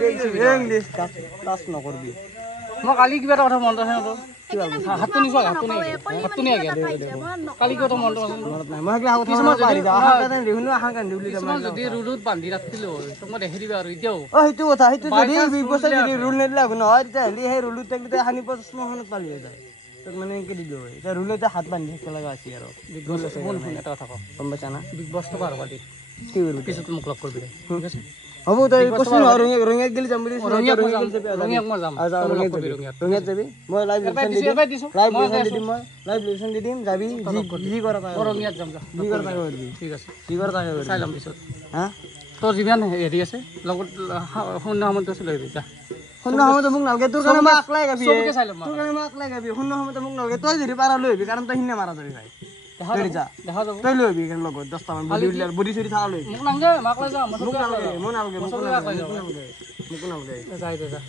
ইংলিছ গাতাস নকৰবি মই কালি কিবা এটা কথা মনত আছে ন হাতটো নিছো হাতটো নি আগে কালি কিবা এটা মনত আছে নাই মই আগলা কথা পাৰি যা আহা কানে দেখুনো আহা কানে বুলি যদি ৰুলত বান্ধি ৰাখিলো তোমাক দেখি দিবা আৰু এতিয়াও সেইটো কথা সেইটো যদি বিপস্তা যদি ৰুল নেলা নহয় তেতিয়াহ'লে সেই ৰুলত থাকিলে হানি প্ৰশ্নখনত পালি যায় তোক মানে কি দিলো এটা ৰুলতে হাত বান্ধি থাকিব লগা আছে আৰু বিগ বছ শুন এটা কথা কওঁ গম পাইছা না বিগ বছটো পাৰ পাতি কি কৰিবি পিছত মোক লগ কৰিবি ঠিক আছে হ'ব তই কোশ্চেন ৰঙিয়াক গেলি যাম বুলি ৰঙিয়াক মই যাম ৰঙিয়াক যাবি মই লাইভ লোকেশ্যন দিম মই লাইভ লোকেশ্যন দি দিম যাবি যি কৰা তাই ৰঙিয়াক যাম যি কৰা তাই কৰিবি ঠিক আছে যি কৰা তাই কৰিবি চাই ল'ম পিছত হা তোৰ যিমান হেৰি আছে লগত শূন্য সময়ত আছে লৈ যা শূন্য সময়ত মোক নালগে তোৰ কাৰণে মই আকলাই গাবি চবকে চাই ল'ম তোৰ কাৰণে মই আকলাই গাবি শূন্য সময়ত মোক নালগে তই যদি পাৰা লৈ আহিবি কাৰণ তই হিনে মাৰা ধৰি ভাই দেখা যাব তই লৈ আহিবি লগত 10টা মান বডি চুৰি থাকা লৈ মোক নালগে মাকলে যাম মোক নালগে যাই দে যা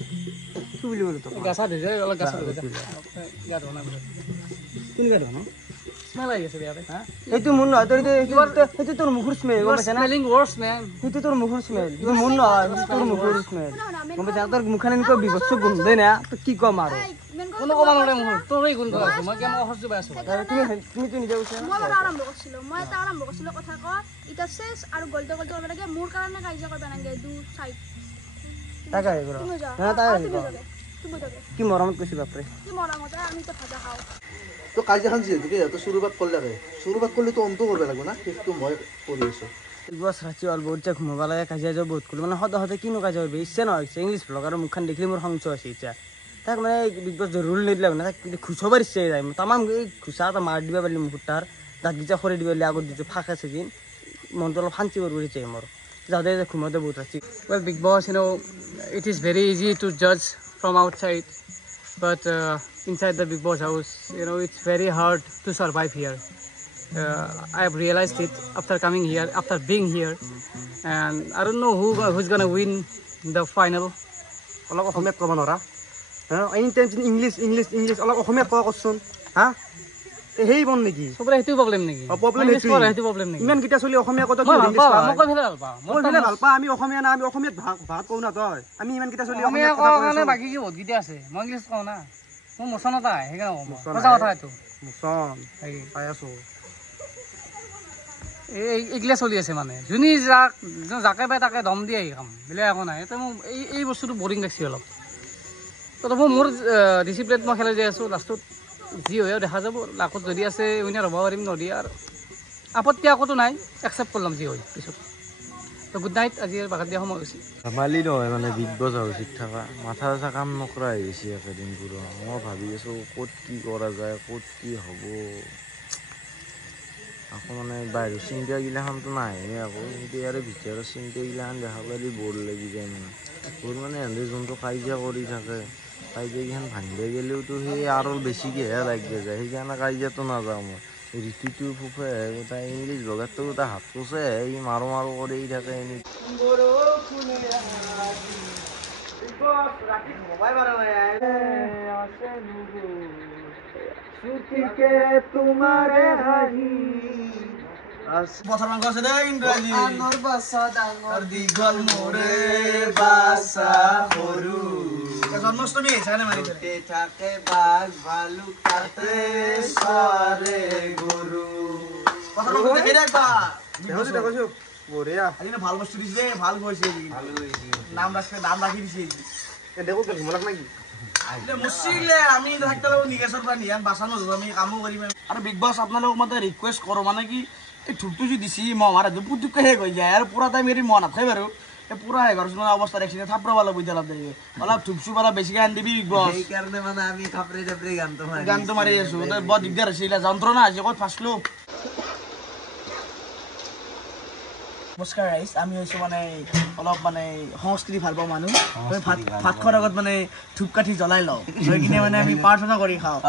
কি বুলি ক'লো তই গাছা দে যায় অলপ গাছা দে গা ধোৱা নাই কোন গা ধোৱা স্মেল আহি আছে বিয়াতে এইটো মোৰ নহয় তোৰ সেইটো তোৰ মুখৰ স্মেল গম পাইছা না স্মেলিং ৱৰ্ডছ মেন সেইটো তোৰ মুখৰ স্মেল তোৰ মোৰ নহয় তোৰ মুখৰ স্মেল গম পাইছা তোৰ মুখখান এনেকুৱা বিভৎস গোন্ধই না তই কি কম আৰু কোনো ক'ব নোৱাৰে মোৰ তোৰ এই গোন্ধ আছে মই কেনে অসহ্য পাই আছো তুমিতো নিজে কৈছা মই এটা আৰম্ভ কৰিছিলোঁ কথা ক ইটা চেছ আৰু গল্ড কৰিব লাগে মোৰ কাৰণে কাজিয়া কৰিব নালাগে দু সাইড তাকে আহিব না তাকে কি মৰমত কৈছি বাপৰে কি মৰমতে আমি তো ভাজা খাওঁ তো কাজিয়াখন যিহেতুকে সিহঁতে শুৰুৱাত কৰিলে শুৰুৱাত কৰিলে তো অন্ত কৰিব লাগিব না সেইটো মই কৰি আছোঁ বছ ৰাতি অল বহুত যে ঘুমাব লাগে কাজিয়া যোৱা বহুত কৰিলোঁ মানে সদায় কিনো কাজিয়া কৰিব ইচ্ছা নহয় ইংলিছ ব্লগাৰৰ মুখখন দেখিলে মোৰ সংশয় আছে এতিয়া তাক মানে বিগ বছ ৰুল নিদিলে মানে তাক ঘুচাবৰ ইচ্ছা যায় তামাম ঘুচা এটা মাৰ দিব পাৰিলি মুখৰ তাৰ দাঁত গিজা খৰি দিব পাৰিলে আগত দিছোঁ ফাঁক আছে যেন মনটো অলপ শান্তি কৰিব ইচ্ছা মোৰ যাওঁতে ঘুমাওঁতে বহুত ৰাতি Well, Big Boss, you know, it is very easy to judge from outside, but inside the Big Boss house, you know, it's very hard to survive here. I have realized it after coming here, after being here, and I don't know who's gonna win the final. অলপ অসমীয়াত ক'ব নোৱাৰা any time English অলপ অসমীয়াত কোৱা কৰচোন হা সেই বন নেকি চবৰে সেইটো প্ৰব্লেম নেকি প্ৰব্লেম সেইটো প্ৰব্লেম নেকি ইমান কেইটা চলি অসমীয়া কথা মই ভাল পাওঁ আমি অসমীয়া না আমি অসমীয়াত ভাত কওঁ না তই আমি ইমান কেইটা চলি অসমীয়া কোৱা কাৰণে বাকী কি বহুত কেইটা আছে মই ইংলিছ কওঁ না মোৰ মোচন এটা আহে সেইকাৰণে কওঁ সঁচা কথা এইটো মোচন পাই আছো এইগিলা চলি আছে মানে যোনে যাকে পাই তাকে দম দিয়ে কাম বেলেগ একো নাই এতিয়া মোক এই বস্তুটো বৰিং লাগিছে অলপ তথাপিও মোৰ ডিচিপ্লিন মই খেলাই যাই আছোঁ লাষ্টত যি হৈও দেখা যাব লাকত যদি আছে উইনাৰ হ'ব পাৰিম নদী আৰু আপত্তি আকোতো নাই একচেপ্ট কৰিলাম যি হয় পিছত তো গুড নাইট আজি বাগাত দিয়া সময় হৈছে ধেমালি নহয় মানে বিগ বছ হাউচত থকা মাথা চাথা কাম নকৰা হৈ গৈছে একেদিন পুৰা মই ভাবি আছোঁ ক'ত কি কৰা যায় ক'ত কি হ'ব আকৌ মানে বাহিৰৰ চিন্তাগিলাখনতো নাহে আকৌ কিন্তু ইয়াৰে ভিতৰৰ চিন্তাগিলাখন দেখা পালে বৰ লাগি যায় মানে বৰ মানে সিহঁতে যোনটো কাজিয়া কৰি থাকে কাজিয়াকেইখন ভাঙিব গ'লেওতো সেই আৰু বেছিকৈহে লাগি যায় সেইকাৰণে কাজিয়াটো নাযাওঁ মই ঋতুটো ফুফে তাই ইংলিছ বগাৰটো তাই হাত কোচে সি মাৰো মাৰো কৰি থাকে এনে বছৰ মাংস আছে দেই কিন্তু আজি আনৰ বাছত আনৰ দীঘল মোৰে বাছা সৰু জন্মাষ্টমী আহিছে নে মাৰি থাকে বাঘ ভালুক তাতে চৰে গৰু বছৰ মাংস দেখি দে বা দেখো বঢ়িয়া আজি ভাল বস্তু দিছে ভাল গৈছে নাম ৰাখি দিছে দেখো ঘুমলাক নাকি মুচিলে আমি থাকতে নিগেশৰ পৰা নিয়ান বাচানো আমি কামো কৰিম আৰু বিগ বছ আপোনালোকক মই ৰিকুৱেষ্ট কৰোঁ মানে কি এই ধূপটো যে দিছি মই আমাৰ পুতুককে শেষ হৈ যায় আৰু পুৰা টাইম এৰি মন নাথাকে বাৰু এই পুৰা শেষ হোৱাৰ অৱস্থা দেখিছে থাপৰা পালা বুজি অলপ দেৰি অলপ ধূপ চুপ অলপ বেছিকৈ আনি দিবি বিগ বছ সেইকাৰণে মানে আমি থাপৰি থাপৰি গানটো মাৰি আছোঁ বৰ দিগদাৰ হৈছে যন্ত্ৰণা হৈছে ক'ত ফাঁচলো নমস্কাৰ ৰাইজ, আমি হৈছোঁ মানে অলপ মানে সংস্কৃতি ভাল পাওঁ মানুহ। ভাত খোৱাৰ আগত মানে ধূপকাঠি জ্বলাই লওঁ, লৈ কিনে মানে আমি প্ৰাৰ্থনা কৰি খাওঁ।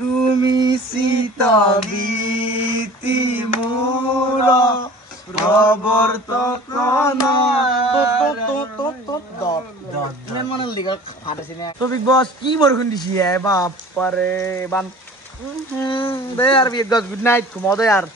তুমি চিতবীতি মোৰ বিগ বছ কি বৰষুণ দিছে বাপাৰে বান দে আৰু বিগ বছ গুড নাইট ঘুমাও দে আৰু